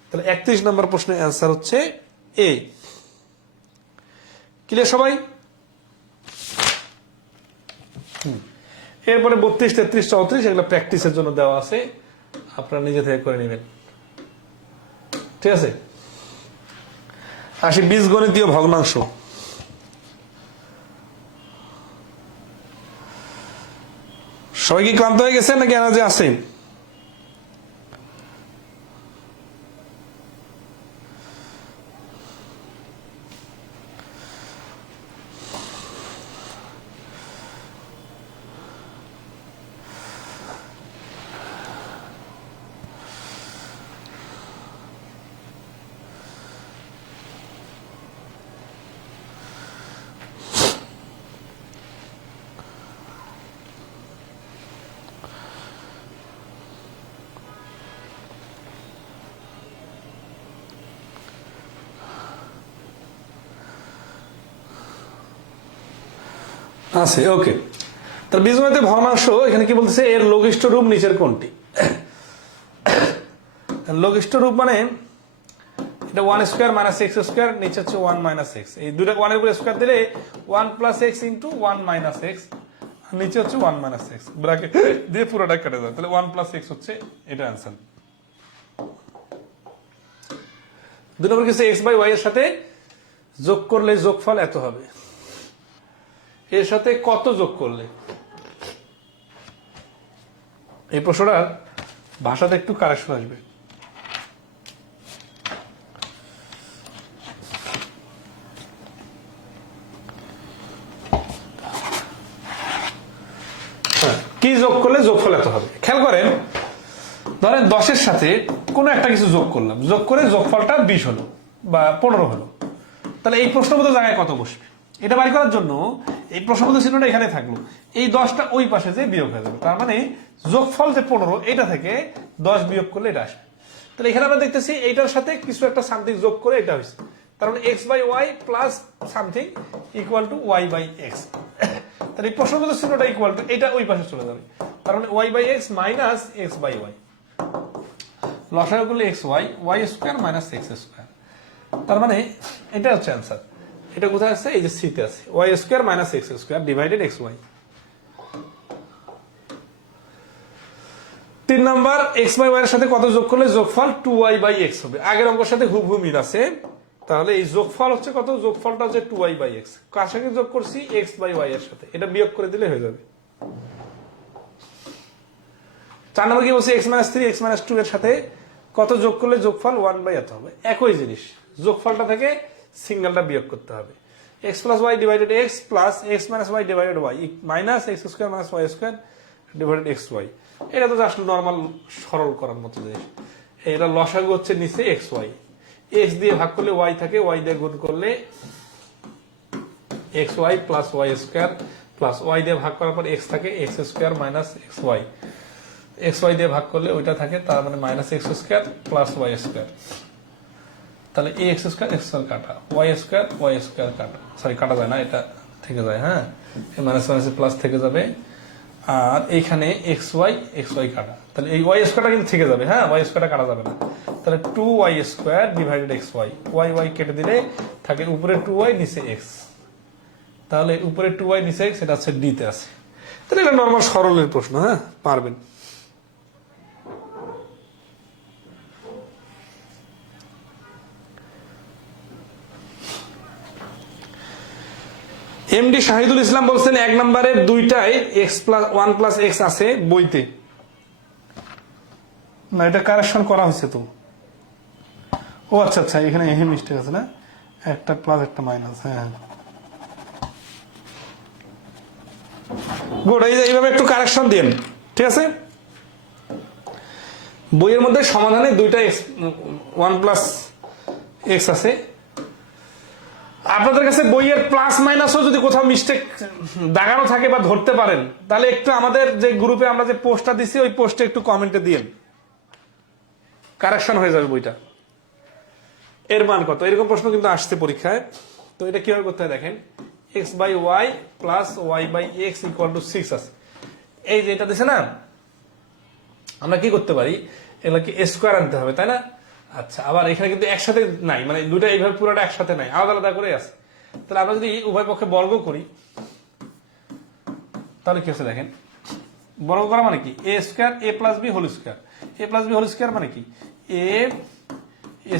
তাহলে 31 নম্বর প্রশ্নের অ্যান্সার হচ্ছে এ। ক্লিয়ার সবাই? এরপরে 32, 33, 34 এগুলো প্র্যাকটিসের জন্য দেওয়া আছে, আপনারা নিজে থেকে করে নেবেন। ঠিক আছে, আসি বীজগণিতীয় ভগ্নাংশ। সবাই কি ক্লান্ত হয়ে গেছে নাকি এনার্জি আছে? আছে, ওকে। তাহলে বীজগণিতের ভগ্নাংশ এখানে কি বলতেছে, এর লঘিষ্ঠ রূপ নিচের কোনটি? লঘিষ্ঠ রূপ মানে এটা 1 স্কোয়ার মাইনাস এক্স স্কোয়ার, নিচে হচ্ছে 1 মাইনাস এক্স। এই দুটা 1 এর উপর স্কোয়ার দিলে 1 plus x into 1 minus x, নিচে হচ্ছে 1 মাইনাস এক্স, ব্র্যাকেট দিয়ে পুরোটা কেটে যায়। তাহলে 1 প্লাস এক্স হচ্ছে এটা অ্যান্সার। 2 নম্বর কিছু এক্স বাই ওয়াই এর সাথে যোগ করলে যোগফল এত হবে। এর সাথে কত যোগ করলে? এই প্রশ্নটার ভাষাতে একটু কারেকশন আসবে। কি যোগ করলে যোগফল এত হবে? খেয়াল করেন, ধরেন 10-এর সাথে কোনো একটা কিছু যোগ করলাম, যোগ করে যোগফলটা 20 হলো বা 15 হলো, তাহলে এই প্রশ্নবোধক জায়গায় কত বসবে? এটা বাড়ি করার জন্য এই প্রশ্নবোধক চিহ্নটা এখানে থাকলো, এই 10টা ওই পাশে যে বিয়োগ হয়ে যাবে। তার মানে যোগফল যে 15, এটা থেকে 10 বিয়োগ করলে এটা আসবে। তাহলে এখানে আমরা দেখতেছি এইটার সাথে কিছু একটা সামথিং যোগ করে এটা হয়েছে, তার মানে X by Y plus something equal to Y by X. তাহলে এই প্রশ্নবোধক চিহ্নটা ইকুয়াল টু এটা ওই পাশে চলে যাবে, তার মানে Y by X minus X by Y, লসাগু করলে X Y, Y square minus x square. তার মানে এটা হচ্ছে অ্যান্সার। এটা কোথায় আছে? এই যে সিতে আছে, Y square minus x square divided X Y. 3 number, X by Y এর সাথে কত যোগ করলে যোগফল 2y বাই এক্স হবে? আগের অঙ্কের সাথে হুবহু মিল আছে, তাহলে এই যোগফল হচ্ছে কত? যোগফলটা হচ্ছে 2y বাই এক্স। কার সাথে যোগ করছি? এক্স বাই ওয়াই এর সাথে, এটা বিয়োগ করে দিলে হয়ে যাবে। 4 নম্বর কি বলছি, এক্স মাইনাস 3 এক্স মাইনাস 2 এর সাথে কত যোগ করলে যোগফল 1 বাই এত হবে? একই জিনিস, যোগফলটা থেকে সিঙ্গেলটা বিয়োগ করতে হবে। X plus Y divided X plus X minus Y divided Y minus x square minus Y square divided X Y. এটা তো আসলে নর্মাল সরল করার মতো জিনিস। এটা লসাগু হচ্ছে নিচে এক্স ওয়াই, এক্স দিয়ে ভাগ করলে ওয়াই থাকে, ওয়াই দিয়ে গুণ করলে X Y plus Y square plus Y দিয়ে ভাগ করার পর এক্স থাকে, X square minus X Y, X Y দিয়ে ভাগ করলে ওইটা থাকে, তার মানে minus x square plus Y square. তাহলে এই এক্স স্কোয়ার এক্স স্কোয়ার কাটা, ওয়াই স্কোয়ার কাটা, সরি কাটা যায় না, এটা থেকে যায়, হ্যাঁ মাইনাস মাইনাস প্লাস থেকে যাবে, আর এইখানে এক্স ওয়াই কাটা, তাহলে এই ওয়াই স্কোয়ারটা কিন্তু থেকে যাবে, হ্যাঁ ওয়াই স্কোয়ারটা কাটা যাবে না। তাহলে 2y square divided X Y, Y কেটে দিলে থাকে উপরে 2y নিচে এক্স, তাহলে উপরে 2y নিচে এক্স, এটা হচ্ছে ডি তে আছে। তাহলে এটা নর্মাল সরলের প্রশ্ন, হ্যাঁ পারবেন। এমডি শাহিদুল ইসলাম বলছেন 1 নম্বরের দুইটাই এক্স প্লাস 1 প্লাস এক্স আছে বইতে, না এটা কারেকশন করা হয়েছে তো। ও আচ্ছা আচ্ছা, এখানে এই মিস্টেক আছে না, একটা প্লাস একটা মাইনাস, হ্যাঁ গুড। এইভাবে একটু কারেকশন দিন, ঠিক আছে। বইয়ের মধ্যে সমাধানে দুইটা 1 প্লাস এক্স আছে, আপনাদের কাছে বইয়ের প্লাস মাইনাসও যদি কোথাও মিস্টেক দাগানো থাকে বা ধরতে পারেন, তাহলে একটু আমাদের যে গ্রুপে আমরা যে পোস্টটা দিছি ওই পোস্টে একটু কমেন্টে দিয়েন, কারেকশন হয়ে যাবে বইটা। এর মান কত, এরকম প্রশ্ন কিন্তু আসছে পরীক্ষায়। তো এটা কিভাবে করতে হয় দেখেন, X by Y plus Y by X equal to 6 আছে, এই যে এটা দিছে না, আমরা কি করতে পারি, এগুলোকে স্কোয়ার আনতে হবে, তাই না? আচ্ছা, আবার এখানে কিন্তু একসাথে নাই, মানে দুটো এইভাবে পুরোটা একসাথে নাই, আলাদা আলাদা করে আছে। তাহলে আমরা যদি উভয় পক্ষে বর্গ করি তাহলে কি হচ্ছে দেখেন, বর্গ করা মানে কি, A square A plus B whole square, A plus B whole square মানে কি, A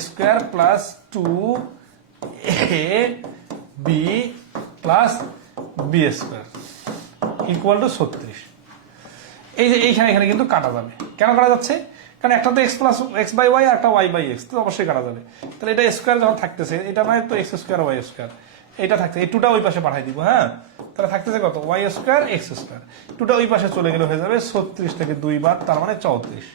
square plus 2 A B plus B square equal to 36। এই যে এইখানে এখানে কিন্তু কাটা যাবে, কেন কাটা যাচ্ছে, কারণ একটা তো x plus x by y আর একটা ওয়াই বাই এক্স, তো অবশ্যই কাটা যাবে। তাহলে এটা স্কোয়ার যখন থাকতেছে, এটা নয় তো এক্স স্কোয়ার ওয়াই স্কোয়ার, এটা থাকছে, এই টুটা ওই পাশে পাঠাই দিব, হ্যাঁ। তাহলে থাকতেছে কত, ওয়াই স্কোয়ার এক্স স্কোয়ার, টুটা ওই পাশে চলে গেলে হয়ে যাবে 36 থেকে 2 বার, তার মানে 34।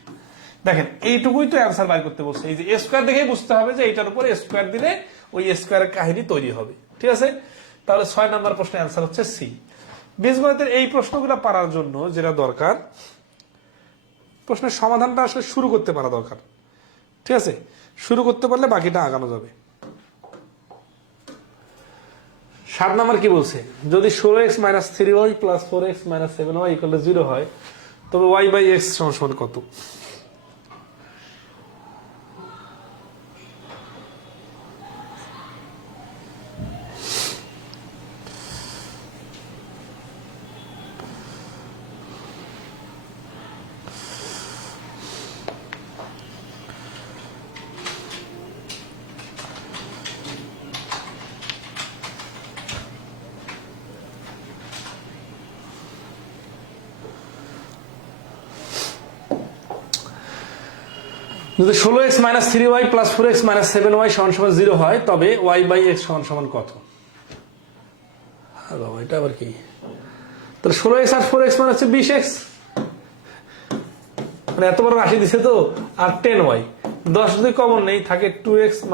দেখেন এইটুকুই তো অ্যান্সার বাইর করতে বলছে, এই যে স্কোয়ার দেখেই বুঝতে হবে যে এইটার উপরে স্কোয়ার দিলে ওই স্কোয়ারের কাহিনী তৈরি হবে, ঠিক আছে। তাহলে 6 নম্বর প্রশ্নের অ্যান্সার হচ্ছে সি। বীজগণিতের এই প্রশ্নগুলো পারার জন্য যেটা দরকার, প্রশ্নের সমাধানটা আসলে শুরু করতে পারা দরকার, ঠিক আছে। শুরু করতে পারলে বাকিটা আগানো যাবে। 7 নম্বর কি বলছে, যদি 16x - 3y + 4x - 7y = 0 হয়, তবে y বাই x সমান কত? যদি 16x - 3y + 4x - 7y = 0 হয়, তবে y বাই x সমান কত? বাবা, এটা আবার কি? তাহলে 16x আর 4x মানে হচ্ছে 20x, মানে এত বড় রাশি দিছে তো। আর 10y, 10 যদি কমন নেই, থাকে 2x -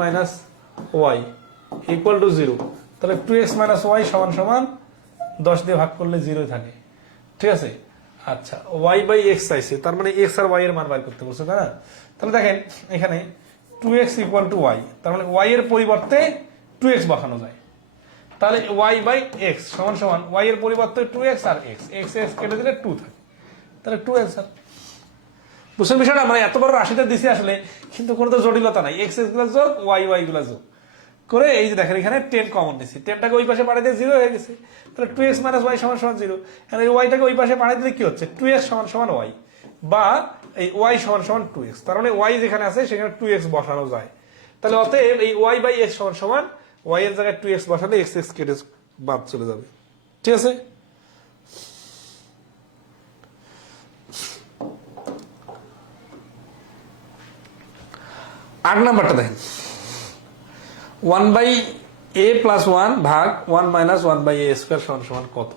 y = 0। তাহলে 2x - y সমান 10 দিয়ে ভাগ করলে 0 থাকে, ঠিক আছে। আচ্ছা, y বাই x চাইছে, তার মানে x আর y এর মান বাইর করতে বলছে, তাই না? তাহলে দেখেন এখানে 2x = y, তার মানে y এর পরিবর্তে 2x বসানো যায়। তাহলে y বাই x সমান y এর পরিবর্তে 2x আর x কেটে দিলে 2 থাকে, তাহলে 2 অ্যান্সার। বুঝছেন বিষয়টা? মানে এত বড় রাশিটা দিছি আসলে, কিন্তু কোনো তো জটিলতা নাই, x গুলা যোগ y গুলা যোগ করে, এই যে দেখেন এখানে 10 কমন নিছি, 10টাকে ওই পাশে পাঠিয়ে দিয়ে 0 হয়ে গেছে। তাহলে 2x - y সমান 0। আর এই ওয়াইটাকে ওই পাশে পাঠিয়ে দিলে কি হচ্ছে, 2x সমান y, বা এই y সমান 2x, তার মানে y যেখানে আছে সেখানে 2x বসানো যায়। তাহলে অতএব এই y বাই x সমান y এর জায়গায় 2x বসালে x কেটে বাদ চলে যাবে, ঠিক আছে। আট নাম্বারটা দেখেন, 1/a + 1 ভাগ 1 - 1/a² সমান কত?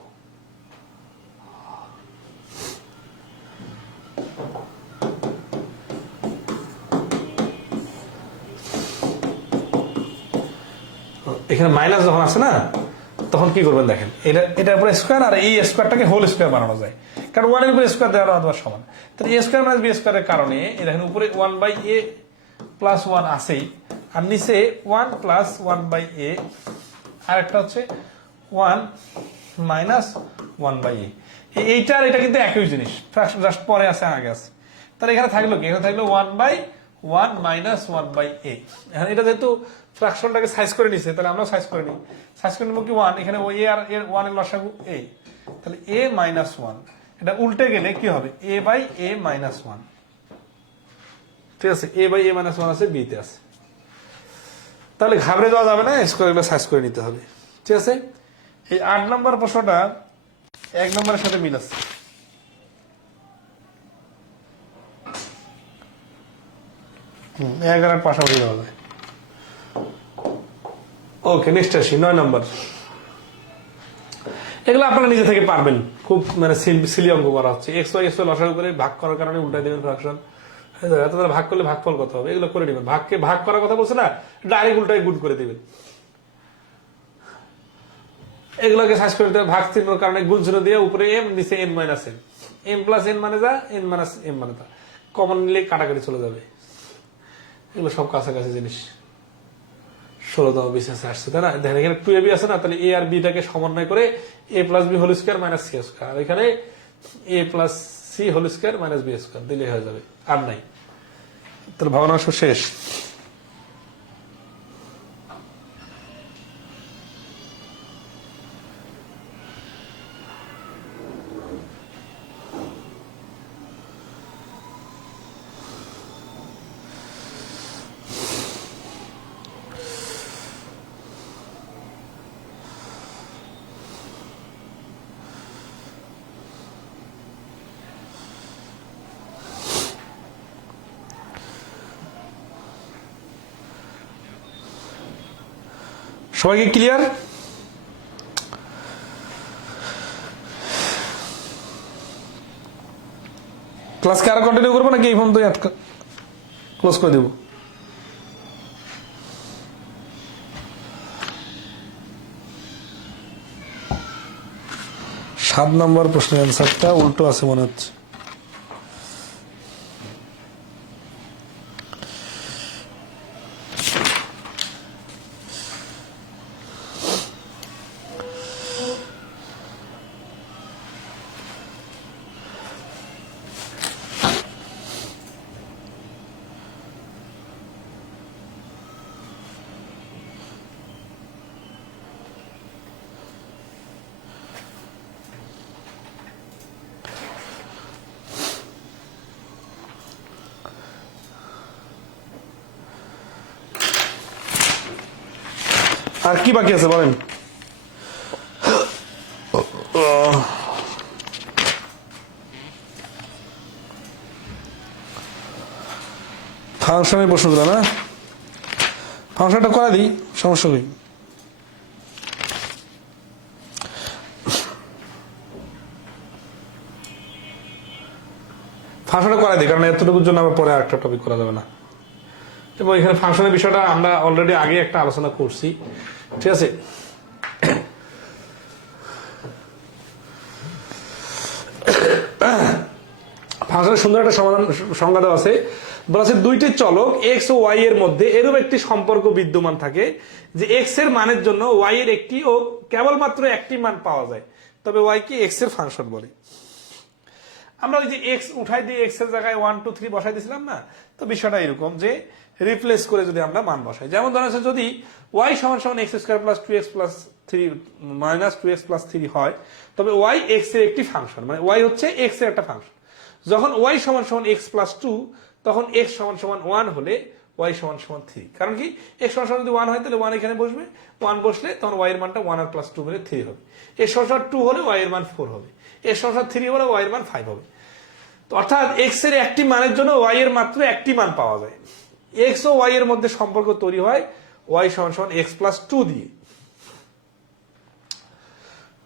এখানে মাইনাস যখন আছে না, তখন কি করবেন দেখেন, এটার উপরে স্কোয়ার, আর এই স্কোয়ারটাকে হোল স্কোয়ার বানানো যায়, কারণ 1 এর উপরে স্কোয়ার দেওয়া সমান। তাহলে a² - b² এর কারণে দেখেন উপরে 1/a + 1 আছেই, আর নিচে 1 + 1/a, আর একটা হচ্ছে 1 - 1/a। এইটা আর এটা কিন্তু একই জিনিস, জাস্ট পরে আছে আগে আছে। তাহলে এখানে থাকলো কি, এখানে থাকলো 1/1 - 1/a। এখন এটা যেহেতু ফ্র্যাকশনটাকে সাইজ করে নিছে, তাহলে আমরাও সাইজ করে নিই। সাইজ করে নিব কি 1, এখানে ওই আর এর 1 এর লসাগু a, তাহলে a - 1, এটা উল্টে গেলে কি হবে, a/a - 1, ঠিক আছে। a/a - 1 আছে, b তে আছে। তাহলে ঘাবড়ে যাওয়া যাবে না, স্কোয়ারগুলো সাইজ করে নিতে হবে, ঠিক আছে। এই 8 নম্বর প্রশ্নটা 1 নম্বরের সাথে মিল আছে। এগারোর পাশাপাশি দেওয়া যায়। ওকে, নেক্সট আসি 9 নম্বর। এগুলো আপনারা নিজে থেকে পারবেন, খুব মানে সিলি অঙ্ক করা হচ্ছে। এক্স ওয়াই লসাগু করে ভাগ করার কারণে উল্টাই দেবেন ফ্র্যাকশন, এত ভাগ করলে ভাগফল কত হবে, এগুলো করে নেবেন। ভাগকে ভাগ করার কথা বলছে না, ডাইরেক্ট উল্টাই গুণ করে দেবেন। এগুলোকে সার্চ করে দিতে হবে, ভাগ চিহ্নের কারণে গুণ চিহ্ন দিয়ে উপরে এম নিচে N minus N, M plus N মানে যা, এন মাইনাস এম মানে তা, কমন নিলে কাটাকাটি চলে যাবে। এগুলো সব কাছাকাছি জিনিস। 16তম বিসিএস আসছে তাই না? দেখেন এখানে 2ab আছে না, তাহলে এ আর বিটাকে সমন্বয় করে a plus B whole square minus C square, আর এখানে a plus C whole square minus B square দিলে হয়ে যাবে, আর নাই। তাহলে ভগ্নাংশ শেষ। সবাইকে ক্লিয়ার? ক্লাসকে আরো কন্টিনিউ করবো নাকি এই ফোন তো ক্লোজ করে দেবো? 7 নম্বর প্রশ্নের অ্যান্সারটা উল্টো আছে মনে হচ্ছে। আর কি বাকি আছে বলেন? ফাংশনের প্রশ্নগুলো না, ফাংশনটা করা দিই, সমস্যা কি? ফাংশনটা করা দিই, কারণ এতটুকুর জন্য আবার পরে আরেকটা টপিক করা যাবে না। এবং এখানে ফাংশনের বিষয়টা আমরা অলরেডি আগে একটা আলোচনা করছি, ঠিক আছে? ফাংশনের সুন্দর একটা সমাধান সংজ্ঞা দেওয়া আছে, বলা আছে দুইটি চলক এক্স ও ওয়াই এর মধ্যে এরূপ একটি সম্পর্ক বিদ্যমান থাকে যে এক্স এর মানের জন্য ওয়াই এর একটি ও কেবলমাত্র একটি মান পাওয়া যায়, তবে ওয়াই কে এক্স এর ফাংশন বলে। আমরা ওই যে এক্স উঠাই দিয়ে এক্স এর জায়গায় 1 2 3 বসাই দিয়েছিলাম না, তো বিষয়টা এরকম যে রিপ্লেস করে যদি আমরা মান বসাই, যেমন ধরা হচ্ছে যদি ওয়াই সমান সমান x square plus 2x plus 3 minus 2x plus 3 হয়, তবে ওয়াই এক্স এর একটি ফাংশন, মানে ওয়াই হচ্ছে এক্স এর একটা ফাংশন। যখন ওয়াই সমান সমান এক্স প্লাস 2, তখন এক্স সমান সমান 1 হলে ওয়াই সমান সমান 3। কারণ কি, এক্স সমান সমান যদি 1 হয় তাহলে 1 এখানে বসবে, 1 বসলে তখন ওয়াই এর মানটা 1 আর প্লাস 2 মিলে 3 হবে। এক্স সমান সমান 2 হলে ওয়াই এর মান 4 হবে, এক্স সমান সমান 3 হলে ওয়াই এর মান 5 হবে। তো অর্থাৎ এক্স এর একটি মানের জন্য ওয়াই এর মাত্র একটি মান পাওয়া যায়। এক্স ও ওয়াই এর মধ্যে সম্পর্ক তৈরি হয় ওয়াই সমান সমান এক্স প্লাস 2 দিয়ে।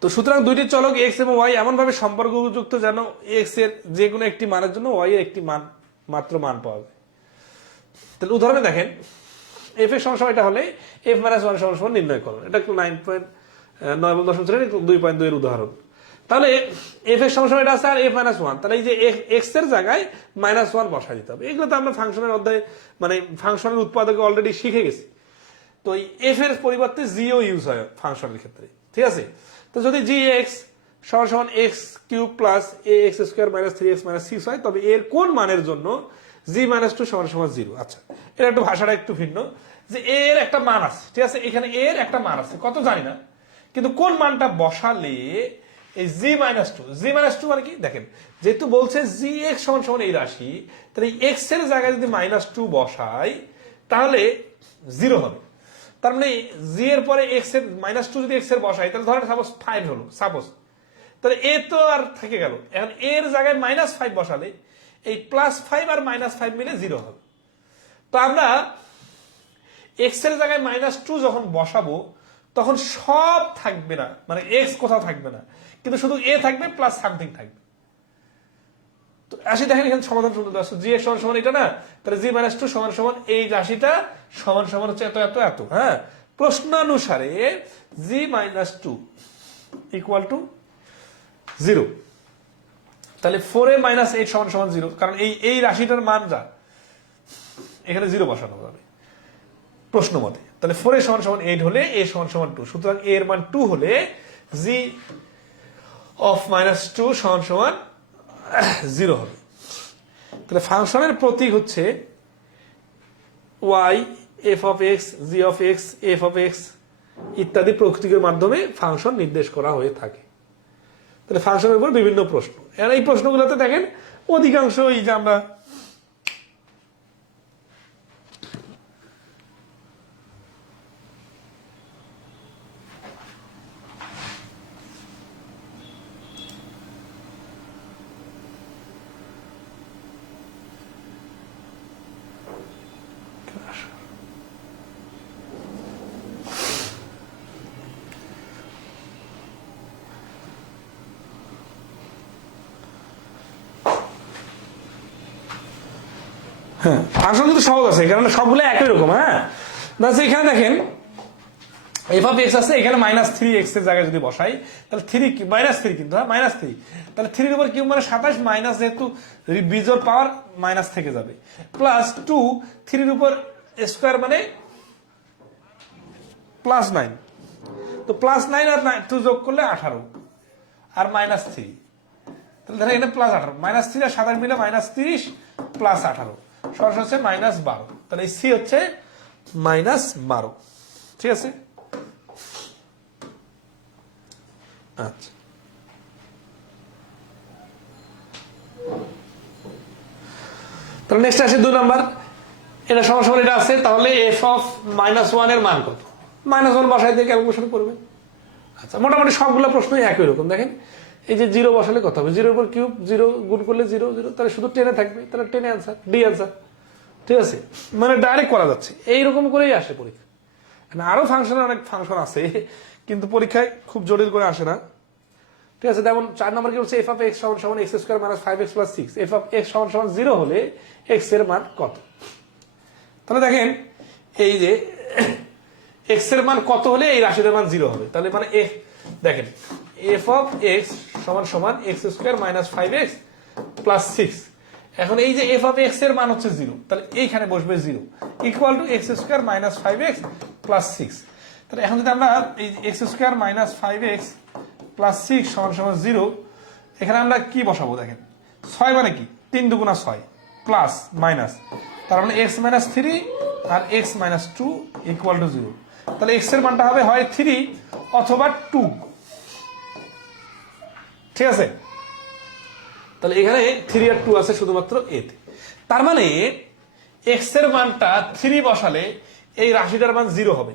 তো সুতরাং দুইটি চলক এক্স এবং ওয়াই এমন ভাবে সম্পর্কযুক্ত যেন এক্স এর যে কোনো একটি মানের জন্য ওয়াই এর একটি মান মাত্র মান পাওয়া যায়। তাহলে উদাহরণে দেখেন, এফ এর সমস্যা এটা হলে এফ মাইনাস 1 সমান সমান নির্ণয় করুন। এটা 9.9 2.2 এর উদাহরণ। তাহলে এফ এর সমস্যা এটা আছে আর এফ মাইনাস 1, তাহলে এই যে এক্স এর জায়গায় -1 বসাই দিতে হবে। এগুলো তো আমরা ফাংশনের অধ্যায় মানে ফাংশনের উৎপাদকে অলরেডি শিখে গেছি। তো এই এফ এর পরিবর্তে জিও ইউজ হয় ফাংশনের ক্ষেত্রে, ঠিক আছে? তো যদি জি এক্স সমান সমান x cube plus A x square minus 3x minus 6 হয়, তবে এর কোন মানের জন্য জি মাইনাস 2 সমান সমান 0। আচ্ছা, এর একটু ভাষাটা একটু ভিন্ন, যে এর একটা মান আছে, ঠিক আছে? এখানে এর একটা মান আছে, কত জানি না, কিন্তু কোন মানটা বসালে এই জি মাইনাস 2 মানে কি দেখেন, যেহেতু বলছে জি এক্স সমান সমান এই রাশি, তাহলে এক্স এর জায়গায় যদি -2 বসাই তাহলে 0 হবে। তার মানে জি এর পরে এক্স এর -2 যদি এক্স এর বসাই, তাহলে ধরেন সাপোজ 5 হলো, সাপোজ, তাহলে এ তো আর থেকে গেল। এখন এর জায়গায় -5 বসালে এই +5 আর -5 মিলে 0 হবে। তো আমরা এক্স এর জায়গায় -2 যখন বসাবো তখন সব থাকবে না, মানে এক্স কোথাও থাকবে না, কিন্তু শুধু এ থাকবে প্লাস সামথিং থাকবে। তো আসি দেখেন এখানে সমাধান শুরু আসছে, জি এর সমান সমান এটা না, তাহলে জি -2 সমান সমান এই রাশিটা সমান সমান হচ্ছে এত এত এত। হ্যাঁ, প্রশ্নানুসারে জি -2 ইকুয়াল টু 0। তাহলে 4a মাইনাস 8 সমান সমান 0, কারণ এই রাশিটার মান যা এখানে 0 বসানো যাবে প্রশ্ন মতে। তাহলে 4a সমান সমান 8 হলে a সমান সমান 2, সুতরাং a এর মান 2 হলে g অফ মাইনাস 2 সমান সমান 0 হবে। তাহলে ফাংশনের প্রতীক হচ্ছে y, f of x, g of x, f of x ইত্যাদি প্রতীকের মাধ্যমে ফাংশন নির্দেশ করা হয়ে থাকে। তাহলে ফাংশনের উপর বিভিন্ন প্রশ্ন, এই প্রশ্নগুলোতে দেখেন অধিকাংশ এই যে আমরা ফাংশন কিন্তু সহজ আছে, কারণ সবগুলো একই রকম। হ্যাঁ, না এখানে দেখেন এফ অফ এক্স আছে, এখানে -3x এর জায়গায় যদি বসাই তাহলে 3 -3 কিন্তু হ্যাঁ -3, তাহলে 3 এর উপর কিউব মানে 27 মাইনাস, যেহেতু বিজোড় পাওয়ার মাইনাস থেকে যাবে, প্লাস 2 3 এর উপর স্কয়ার মানে +9, তো +9 আর 2 যোগ করলে 18 আর -3, তাহলে ধরেন এখানে +18 -3 আর 27 মিলে -30 +18 সরাসরি হচ্ছে -12, তাহলে এই সি হচ্ছে -12। ঠিক আছে, আচ্ছা তাহলে নেক্সট আসে 2 নাম্বার, এটা সমান সমান এটা আছে, তাহলে এফ অফ -1 এর মান কত? -1 বসাই দিয়ে ক্যালকুলেশন করবেন। আচ্ছা, মোটামুটি সবগুলো প্রশ্নই একই রকম। দেখেন এই যে 0 বসালে কত হবে, 0 উপর কিউব 0 গুণ করলে 0 0, তাহলে শুধু 10 থাকবে, তাহলে 10 অ্যান্সার, ডি অ্যান্সার। ঠিক আছে, মানে ডাইরেক্ট করা যাচ্ছে, এইরকম করেই আসে পরীক্ষা। আরো ফাংশনের অনেক ফাংশন আছে, কিন্তু পরীক্ষায় খুব জটিল করে আসে না। ঠিক আছে, যেমন 4 নম্বর কি হচ্ছে এফ অফ এক্স সমান সমান x square minus 5x plus 6, F of x সমান সমান 0 হলে x এর মান কত? তাহলে দেখেন এই যে x এর মান কত হলে এই রাশির মান 0 হবে, তাহলে মানে দেখেন এফ অফ এক্স সমান সমান x square minus 5x plus 6, এখন এই যে এফ অফ এক্স এর মান হচ্ছে 0, তাহলে এইখানে বসবে 0 equal to x square minus 5x plus 6। তাহলে এখন যদি আমরা এই x square minus 5x plus 6 সমান সমান 0, এখানে আমরা কি বসাবো? দেখেন 6 মানে কি 3 দুগুণা 6 প্লাস মাইনাস, তার মানে x মাইনাস 3 আর x মাইনাস 2 ইকুয়াল টু 0। তাহলে x এর মানটা হবে হয় 3 অথবা 2। ঠিক আছে, তাহলে এখানে 3 আর 2 আছে শুধুমাত্র a তে, তার মানে x এর মানটা 3 বসালে এই রাশিটার মান 0 হবে,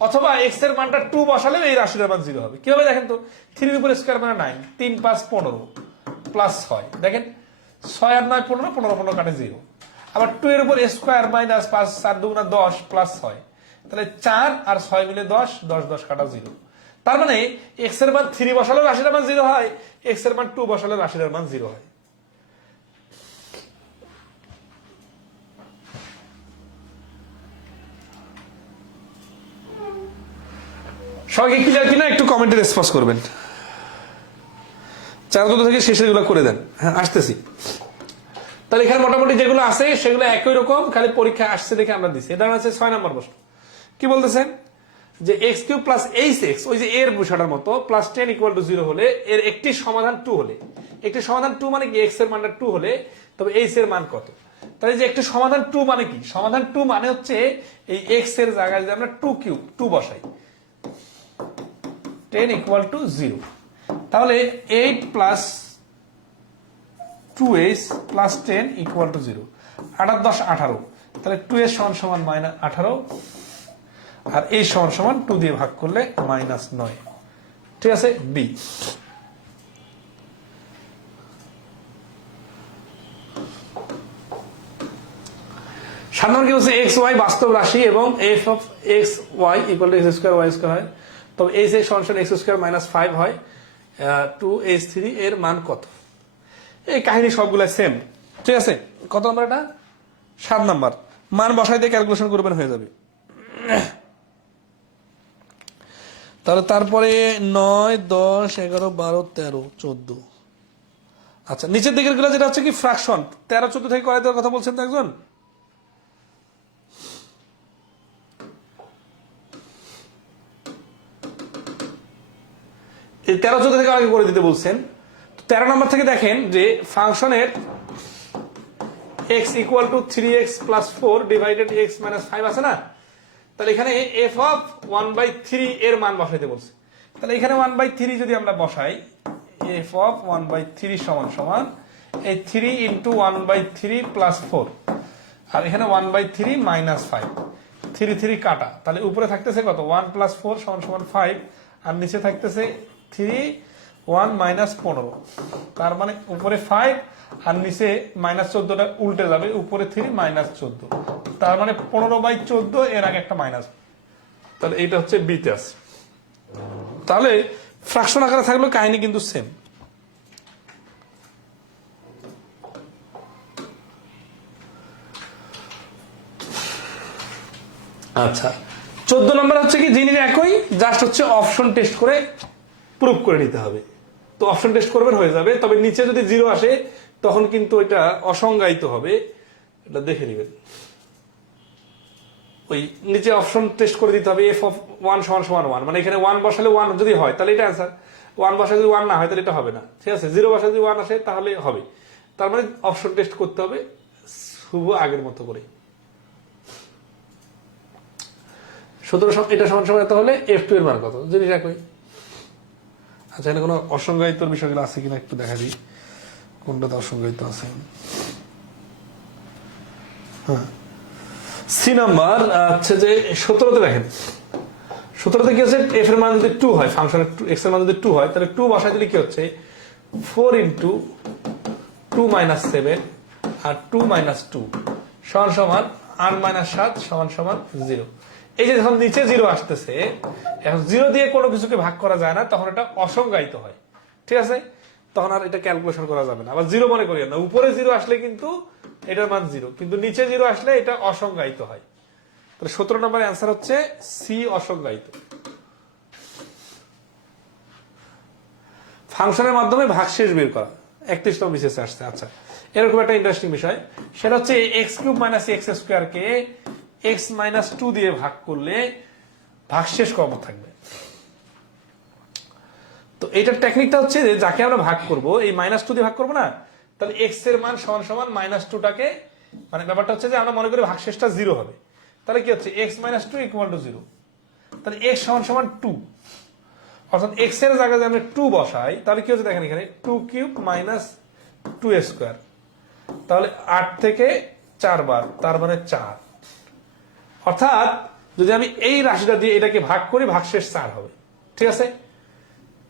অথবা x এর মানটা 2 বসালে এই রাশিটার মান 0 হবে। কিভাবে দেখেন তো, 3 এর উপর স্কয়ার মানে 9, 3 5 15 প্লাস 6, দেখেন 6 আর 9 15, 15 15 কাটে 0, আবার 2 এর উপর স্কয়ার মাইনাস 5 4 দুগুণা 10 প্লাস 6, তাহলে 4 আর 6 মিলে 10 10 10 কাটা 0। তার মানে x এর মান 3 বসালে রাশির মান 0 হয়, x এর মান 2 বসালে রাশির মান 0 হয়। সবাইকে ক্লিয়ার কিনা একটু কমেন্টে রেসপন্স করবেন, 4 থেকে শেষের গুলো করে দেন। হ্যাঁ, আসতেছি। তাহলে এখানে মোটামুটি যেগুলো আছে সেগুলো একই রকম, খালি পরীক্ষা আসছে দেখে আমরা দিচ্ছি। এটা হচ্ছে 6 নম্বর প্রশ্ন। কি বলতেছেন যে x কিউব প্লাস 8x, ওই যে এর বিষয়টার মতো, প্লাস 10 ইকুয়াল টু 0 হলে এর একটি সমাধান 2 হলে, একটি সমাধান 2 মানে কি x এর মানটা 2 হলে তবে h এর মান কত? তাহলে যে একটি সমাধান 2 মানে কি, সমাধান 2 মানে হচ্ছে এই x এর জায়গায় যদি আমরা 2 কিউব 2 বসাই, 10 ইকুয়াল টু 0, তাহলে 8 plus 2h plus 10 equal to 0, 8 10 18, তাহলে 2h সমান সমান -18 আর h সমান সমান 2 দিয়ে ভাগ করলে -9। ঠিক আছে, বি। সাধারণ কি হচ্ছে এক্স ওয়াই বাস্তব রাশি এবং f of x y equal to x square Y square হয়, তবে এইচ এক্স সমান এক্স স্কোয়ার মাইনাস 5 হয়, 2h3 এর মান কত? এই কাহিনী সবগুলো সেম। ঠিক আছে, কত নাম্বার এটা? 7 নাম্বার। মান বসাই দিয়ে ক্যালকুলেশন করবেন, হয়ে যাবে। তাহলে তারপরে 9, 10, 11, 12, 13, 14। আচ্ছা, নিচের দিকের গুলো যেটা হচ্ছে কি ফ্র্যাকশন, 13, 14 থেকে করাই দেওয়ার কথা বলছেন তো একজন। এই 13, 14 থেকে আগে করে দিতে বলছেন। 13 নম্বর থেকে দেখেন যে ফাংশনের x equal to 3x plus 4 divided x minus 5 আছে না, তাহলে এখানে f অফ 1/3 এর মান বসাইতে বলছে। তাহলে এখানে 1/3 যদি আমরা বসাই, f অফ 1/3 সমান সমান এই 3 ইন্টু 1/3 প্লাস 4, আর এখানে 1/3 মাইনাস 5, 3 3 কাটা, তাহলে উপরে থাকতেছে কত 1 প্লাস 4 সমান সমান 5, আর নিচে থাকতেছে 3 1 মাইনাস 15, তার মানে উপরে 5 আর নিচে মাইনাস 14টা উল্টে যাবে, উপরে 3 মাইনাস 14, তার মানে 15/14 এর আগে একটা মাইনাস, তাহলে এইটা হচ্ছে বিতে আছে। তাহলে ফ্র্যাকশন আকারে থাকলেও কাহিনী কিন্তু সেম। আচ্ছা, 14 নম্বর হচ্ছে কি জিনিস একই, জাস্ট হচ্ছে অপশন টেস্ট করে প্রুফ করে নিতে হবে। তো অপশন টেস্ট করবেন হয়ে যাবে, তবে নিচে যদি 0 আসে তখন কিন্তু এটা অসংজ্ঞায়িত হবে, এটা দেখে নেবেন। ওই নিচে অপশন টেস্ট করে দিতে হবে, f অফ 1 সমান সমান 1, মানে এখানে 1 বসালে 1 যদি হয় তাহলে এটা অ্যান্সার, 1 বসালে যদি 1 না হয় তাহলে এটা হবে না, ঠিক আছে। 0 বসালে যদি 1 আসে তাহলে হবে, তার মানে অপশন টেস্ট করতে হবে শুভ আগের মতো করে। 17 এটা সমান সমান এত হলে f2 এর মান কত, জিনিস একই। আচ্ছা, এখানে কোনো অসংজ্ঞায়িত বিষয়গুলো আছে কিনা একটু দেখা দিই, কোনটাতে অসংজ্ঞায়িত আছে। হ্যাঁ, সি নাম্বার হচ্ছে যে 17তে দেখেন, 17তে কি হচ্ছে f এর মান যদি 2 হয়, ফাংশনের x এর মান যদি 2 হয়, তাহলে 2 বসাই দিলে কি হচ্ছে 4 ইন্টু 2 মাইনাস 7 আর 2 মাইনাস 2 সমান সমান 8 মাইনাস 7 সমান সমান 0। এই যে যখন নিচে 0 আসতেছে, এখন 0 দিয়ে কোনো কিছুকে ভাগ করা যায় না, তখন এটা অসংজ্ঞায়িত হয়, ঠিক আছে। তখন আর এটা ক্যালকুলেশন করা যাবে না। আবার 0 মনে করি না, উপরে 0 আসলে কিন্তু এটার মান 0, কিন্তু নিচে 0 আসলে এটা অসংজ্ঞায়িত হয়। তাহলে 17 নম্বরের অ্যান্সার হচ্ছে সি, অসংজ্ঞায়িত। ফাংশনের মাধ্যমে ভাগশেষ বের করা 31 নম্বর বিশেষ আসছে। আচ্ছা, এরকম একটা ইন্টারেস্টিং বিষয়, সেটা হচ্ছে x cube minus x square কে এক্স মাইনাস 2 দিয়ে ভাগ করলে ভাগশেষ কত থাকবে। তো এইটার টেকনিকটা হচ্ছে যে যাকে আমরা ভাগ করব, এই মাইনাস 2 দিয়ে ভাগ করবো না, তাহলে এক্স এর মান সমান সমান মাইনাস 2টাকে, মানে ব্যাপারটা হচ্ছে যে আমরা মনে করি ভাগশেষটা 0 হবে, তাহলে কি হচ্ছে এক্স মাইনাস 2 ইকুয়াল টু 0, তাহলে এক্স সমান সমান 2, অর্থাৎ এক্স এর জায়গায় যদি আমরা 2 বসাই তাহলে কি হচ্ছে দেখেন এখানে 2 কিউব মাইনাস 2 স্কোয়ার, তাহলে 8 থেকে 4 বার, তার মানে 4। অর্থাৎ যদি আমি এই রাশিটা দিয়ে এটাকে ভাগ করি, ভাগশেষ 4 হবে, ঠিক আছে।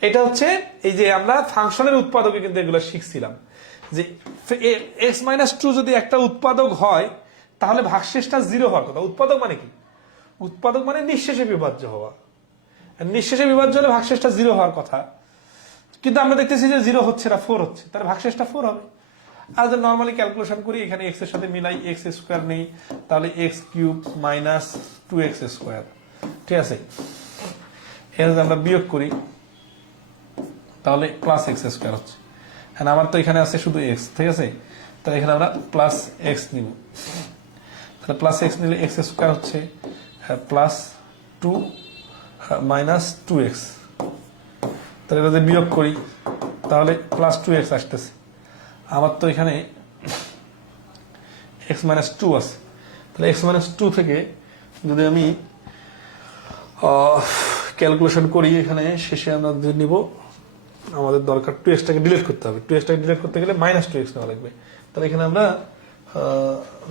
এটা হচ্ছে এই যে আমরা ফাংশনের উৎপাদকে কিন্তু এগুলো শিখছিলাম যে এক্স মাইনাস 2 যদি একটা উৎপাদক হয় তাহলে ভাগশেষটা 0 হওয়ার কথা। উৎপাদক মানে কি? উৎপাদক মানে নিঃশেষে বিভাজ্য হওয়া, নিঃশেষে বিভাজ্য হলে ভাগশেষটা 0 হওয়ার কথা, কিন্তু আমরা দেখতেছি যে 0 হচ্ছে না, 4 হচ্ছে, তাহলে ভাগশেষটা 4 হবে। আর যদি নর্মালি ক্যালকুলেশন করি, এখানে এক্স এর সাথে মিলাই, এক্স স্কোয়ার নেই, তাহলে X cube minus 2x square, ঠিক আছে। এর যদি আমরা বিয়োগ করি তাহলে প্লাস এক্স স্কোয়ার হচ্ছে, হ্যাঁ আমার তো এখানে আছে শুধু এক্স, ঠিক আছে, তাহলে এখানে আমরা প্লাস এক্স নিব, তাহলে প্লাস এক্স নিলে এক্স স্কোয়ার হচ্ছে প্লাস 2 মাইনাস 2x, তাহলে এটা যদি বিয়োগ করি তাহলে প্লাস 2x আসতেছে। আমার তো এখানে x মাইনাস 2 আছে, তাহলে x মাইনাস 2 থেকে যদি আমি ক্যালকুলেশন করি, এখানে শেষে আমরা যদি নিব, আমাদের দরকার 2x-টাকে ডিলিট করতে হবে, 2x-টাকে ডিলিট করতে গেলে মাইনাস 2x নেওয়া লাগবে, তাহলে এখানে আমরা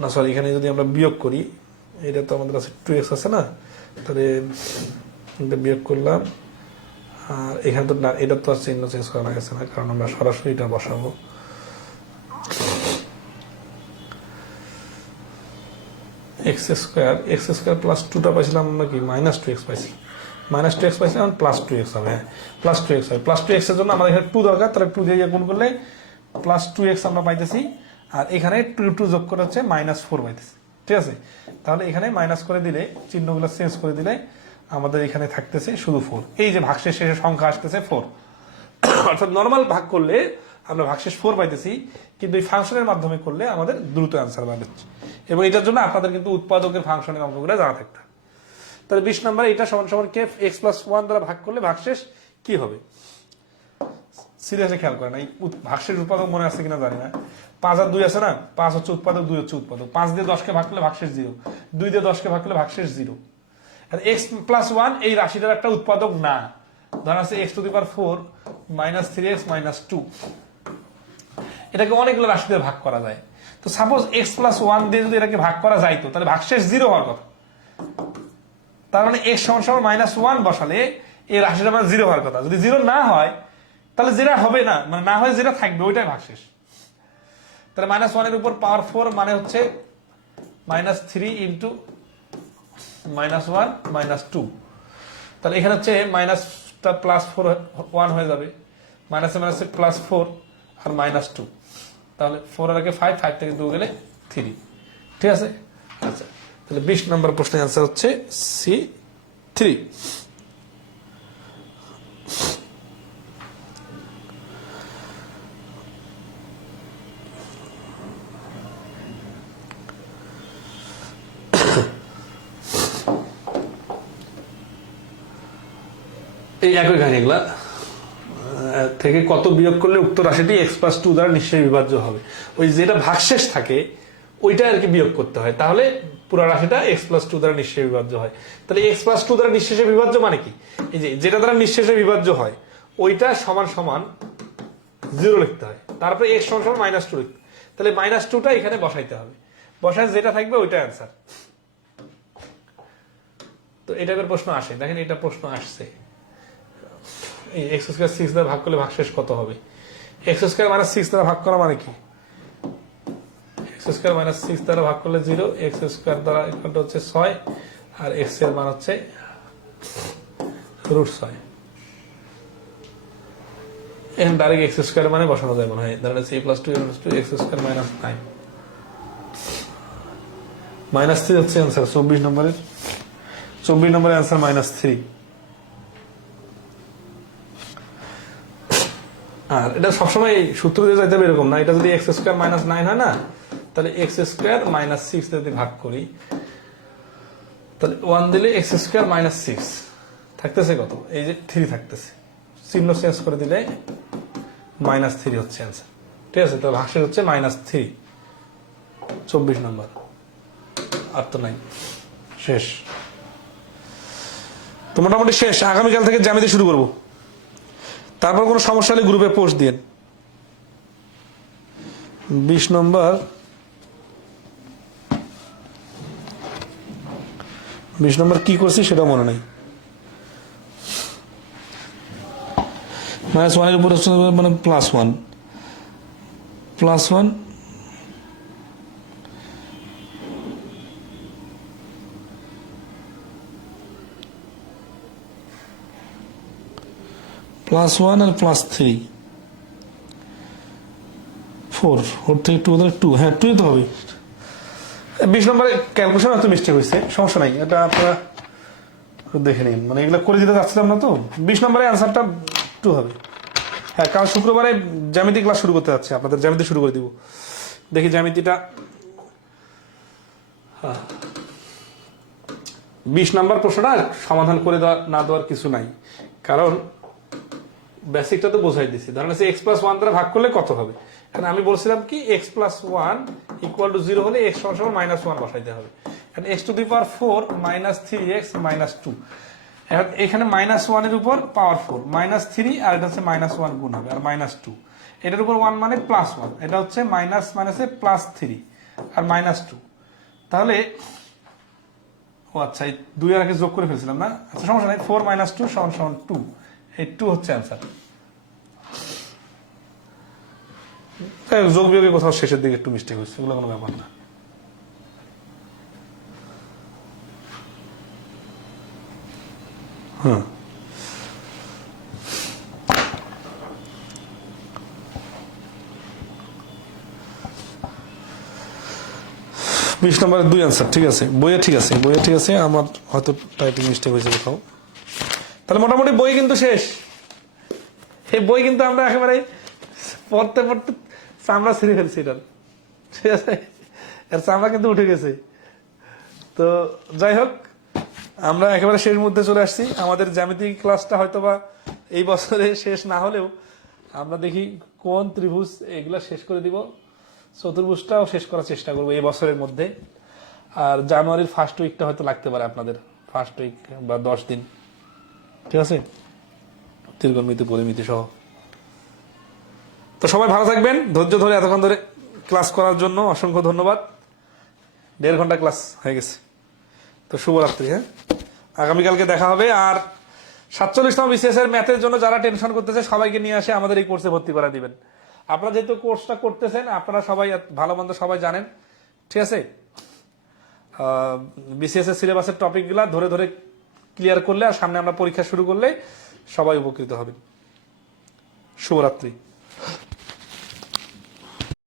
না সরি এখানে যদি আমরা বিয়োগ করি, এটা তো আমাদের আছে 2x আছে না, তাহলে এটা বিয়োগ করলাম, আর এখানে তো না, এটা তো আর চিহ্ন চেঞ্জ করা গেছে না, কারণ আমরা সরাসরি এটা বসাবো। এক্স স্কোয়ার প্লাস 2টা পাইছিলাম আমরা কি মাইনাস 2x পাইছি, মাইনাস 2x পাইছিলাম, প্লাস 2x হবে, প্লাস 2x হবে। প্লাস 2x এর জন্য আমাদের এখানে 2 দরকার, তাহলে 2 দিয়ে গুণ করলে প্লাস 2x আমরা পাইতেছি, আর এখানে 2 যোগ করে হচ্ছে মাইনাস 4 পাইতেছি, ঠিক আছে। তাহলে এখানে মাইনাস করে দিলে, চিহ্নগুলো চেঞ্জ করে দিলে আমাদের এখানে থাকতেছে শুধু 4। এই যে ভাগশেষ শেষে সংখ্যা আসতেছে 4, অর্থাৎ নর্মাল ভাগ করলে আমরা ভাগশেষ 4 পাইতেছি, কিন্তু এই ফাংশনের মাধ্যমে করলে আমাদের দ্রুত অ্যান্সার পাচ্ছে। এবং এটার জন্য আপনাদের কিন্তু উৎপাদকের ফাংশনের অঙ্কগুলো জানা থাকতে হবে। তাহলে 20 নম্বরে এটা সমান সমান কে x+1 দ্বারা ভাগ করলে ভাগশেষ কি হবে? সিরিয়াসলি খেয়াল করেন, এই ভাগশেষ উৎপাদক মনে আছে কিনা জানি না। 5 আর 2 আছে না, 5 হচ্ছে উৎপাদক, 2 হচ্ছে উৎপাদক। 5 দিয়ে 10কে ভাগ করলে ভাগশেষ 0, 2 দিয়ে 10কে ভাগ করলে ভাগশেষ 0। x+1 এই রাশিটার একটা উৎপাদক না। ধরা আছে x⁴ -3x -2, এটাকে অনেকগুলো রাশিতে ভাগ করা যায়। তো সাপোজ x+1 দিয়ে যদি এটাকে ভাগ করা যাইতো, তাহলে ভাগশেষ 0 হওয়ার কথা। তার মানে x = -1 বসালে এই রাশিটা মানে 0 হওয়ার কথা। যদি 0 না হয় তাহলে যেটা হবে না, মানে না হয় যেটা থাকবে ওইটাই ভাগশেষ। তাহলে -1 এর উপর পাওয়ার 4 মানে হচ্ছে -3 × -1 -2। তাহলে এখানে হচ্ছে মাইনাসটা +4 1 হয়ে যাবে, মাইনাসে মাইনাসে +4 আর -2। তাহলে 4 এর আগে 5, 5 থেকে 2 গেলে 3। ঠিক আছে? আচ্ছা, তাহলে 20 নম্বর প্রশ্নের অ্যান্সার হচ্ছে C3। এই একই কাহিনী, এগুলা থেকে কত বিয়োগ করলে উক্ত রাশিটি x+2 দ্বারা নিশ্চয়ই বিভাজ্য হবে। ওই যেটা ভাগশেষ থাকে ওইটা আর কি বিয়োগ করতে হয়, তাহলে পুরো রাশিটা x+2 দ্বারা নিশ্চয়ই বিভাজ্য হয়। তাহলে x+2 দ্বারা নিঃশেষে বিভাজ্য মানে কি? এই যে যেটা দ্বারা নিঃশেষে বিভাজ্য হয় ওইটা সমান সমান 0 লিখতে হয়, তারপরে x = -2 লিখতে। তাহলে -2টা এখানে বসাইতে হবে, বসায় যেটা থাকবে ওইটা অ্যান্সার। তো এটা এবার প্রশ্ন আসে, দেখেন এটা প্রশ্ন আসছে, এই x² 6 দ্বারা ভাগ করলে ভাগশেষ কত হবে? x² - 6 দ্বারা ভাগ করা মানে কি? x² - 6 দ্বারা ভাগ করলে 0, x² দ্বারা ইকুয়াল হচ্ছে 6, আর x এর মান হচ্ছে √6। এখন ডাইরেক্ট x² মানে বসানো যায় মনে হয়, ধরেন a + 2 x² - 9 -3 হচ্ছে অ্যান্সার 24 নম্বরের। 24 নম্বরের অ্যান্সার -3। আর এটা সবসময় সূত্র দিয়ে যাইতে হবে এরকম না, এটা যদি x² - 9 হয় না, তাহলে x² - 6 যদি ভাগ করি, তাহলে 1 দিলে x² - 6 থাকতেছে কত? এই যে 3 থাকতেছে, চিহ্ন চেঞ্জ করে দিলে -3 হচ্ছে অ্যান্সার। ঠিক আছে? তো ভাগশেষ হচ্ছে -3। 24 নম্বর আর তো নাই, শেষ। তো মোটামুটি শেষ। আগামীকাল থেকে জ্যামিতি শুরু করব। তারপর কোনো সমস্যা হলে গ্রুপে পোস্ট দিন। 20 নম্বর কি করছি সেটা মনে নাই। -1 এর উপর মানে +1 +1 +1 আর +3 4 থেকে 2 হলে 2, হ্যাঁ 2 তো হবে। 20 নম্বরে ক্যালকুলেশন এত মিস্টেক হয়েছে, সমস্যা নাই, এটা আপনারা দেখে নিন, মানে এগুলো করে দিতে যাচ্ছিলাম না তো। 20 নম্বরে অ্যান্সারটা 2 হবে। হ্যাঁ, কাল শুক্রবারে জ্যামিতি ক্লাস শুরু করতে যাচ্ছে, আপনাদের জ্যামিতি শুরু করে দিব। দেখি জ্যামিতিটা 20 নম্বর প্রশ্নটা সমাধান করে দেওয়ার কিছু নাই, কারণ বেসিকটা তো বোঝাই দিছি। ধরেন x+1 দ্বারা ভাগ করলে কত হবে? কারণ আমি বলছিলাম কি x+1 = 0 হলে x = -1 বসাইতে হবে। কারণ x⁴ -3x -2, এখানে -1 এর উপর পাওয়ার 4 -3, আর এটা হচ্ছে -1 গুণ হবে, আর -2 এটার উপর 1 মানে +1, এটা হচ্ছে মাইনাস মাইনাসে +3 আর -2। তাহলে ও আচ্ছা, এই 2 এর আগে যোগ করে ফেলছিলাম না, আচ্ছা সমস্যা নাই। 4 - 2 = 2, এই 2 হচ্ছে অ্যান্সার। যোগ বিয়োগে কোথাও শেষের দিকে একটু মিস্টেক হচ্ছে, এগুলো কোনো ব্যাপার না। হ্যাঁ, 20 নম্বরের 2 অ্যান্সার, ঠিক আছে, বইয়ে ঠিক আছে, বইয়ে ঠিক আছে, আমার হয়তো টাইপিং মিস্টেক হয়েছে কোথাও। তাহলে মোটামুটি বই কিন্তু শেষ। এই বই কিন্তু আমরা একেবারে পড়তে পড়তে চামড়া ছিঁড়ে ফেলছি এটার, ঠিক আছে, এর চামড়া কিন্তু উঠে গেছে। তো যাই হোক, আমরা একেবারে শেষ মধ্যে চলে আসছি। আমাদের জ্যামিতি ক্লাসটা হয়তোবা এই বছরে শেষ না হলেও আমরা দেখি কোন ত্রিভুজ এগুলা শেষ করে দিব, চতুর্ভুজটাও শেষ করার চেষ্টা করবো এই বছরের মধ্যে। আর জানুয়ারির ফার্স্ট উইকটা হয়তো লাগতে পারে আপনাদের, ফার্স্ট উইক বা 10 দিন, ঠিক আছে, ত্রিকোণমিতি পরিমিতি সহ। তো সবাই ভালো থাকবেন, ধৈর্য ধরে এতক্ষণ ধরে ক্লাস করার জন্য অসংখ্য ধন্যবাদ। 1.5 ঘন্টা ক্লাস হয়ে গেছে। তো শুভরাত্রি। হ্যাঁ, আগামীকালকে দেখা হবে। আর 47তম বিসিএস এর ম্যাথের জন্য যারা টেনশন করতেছে সবাইকে নিয়ে আসে আমাদের এই কোর্সে ভর্তি করা দিবেন। আপনারা যেহেতু কোর্সটা করতেছেন, আপনারা সবাই ভালো মন্দ সবাই জানেন, ঠিক আছে। বিসিএস এর সিলেবাসের টপিক গুলা ধরে ধরে ক্লিয়ার করলে আর সামনে আমরা পরীক্ষা শুরু করলে সবাই উপকৃত হবেন। শুভরাত্রি।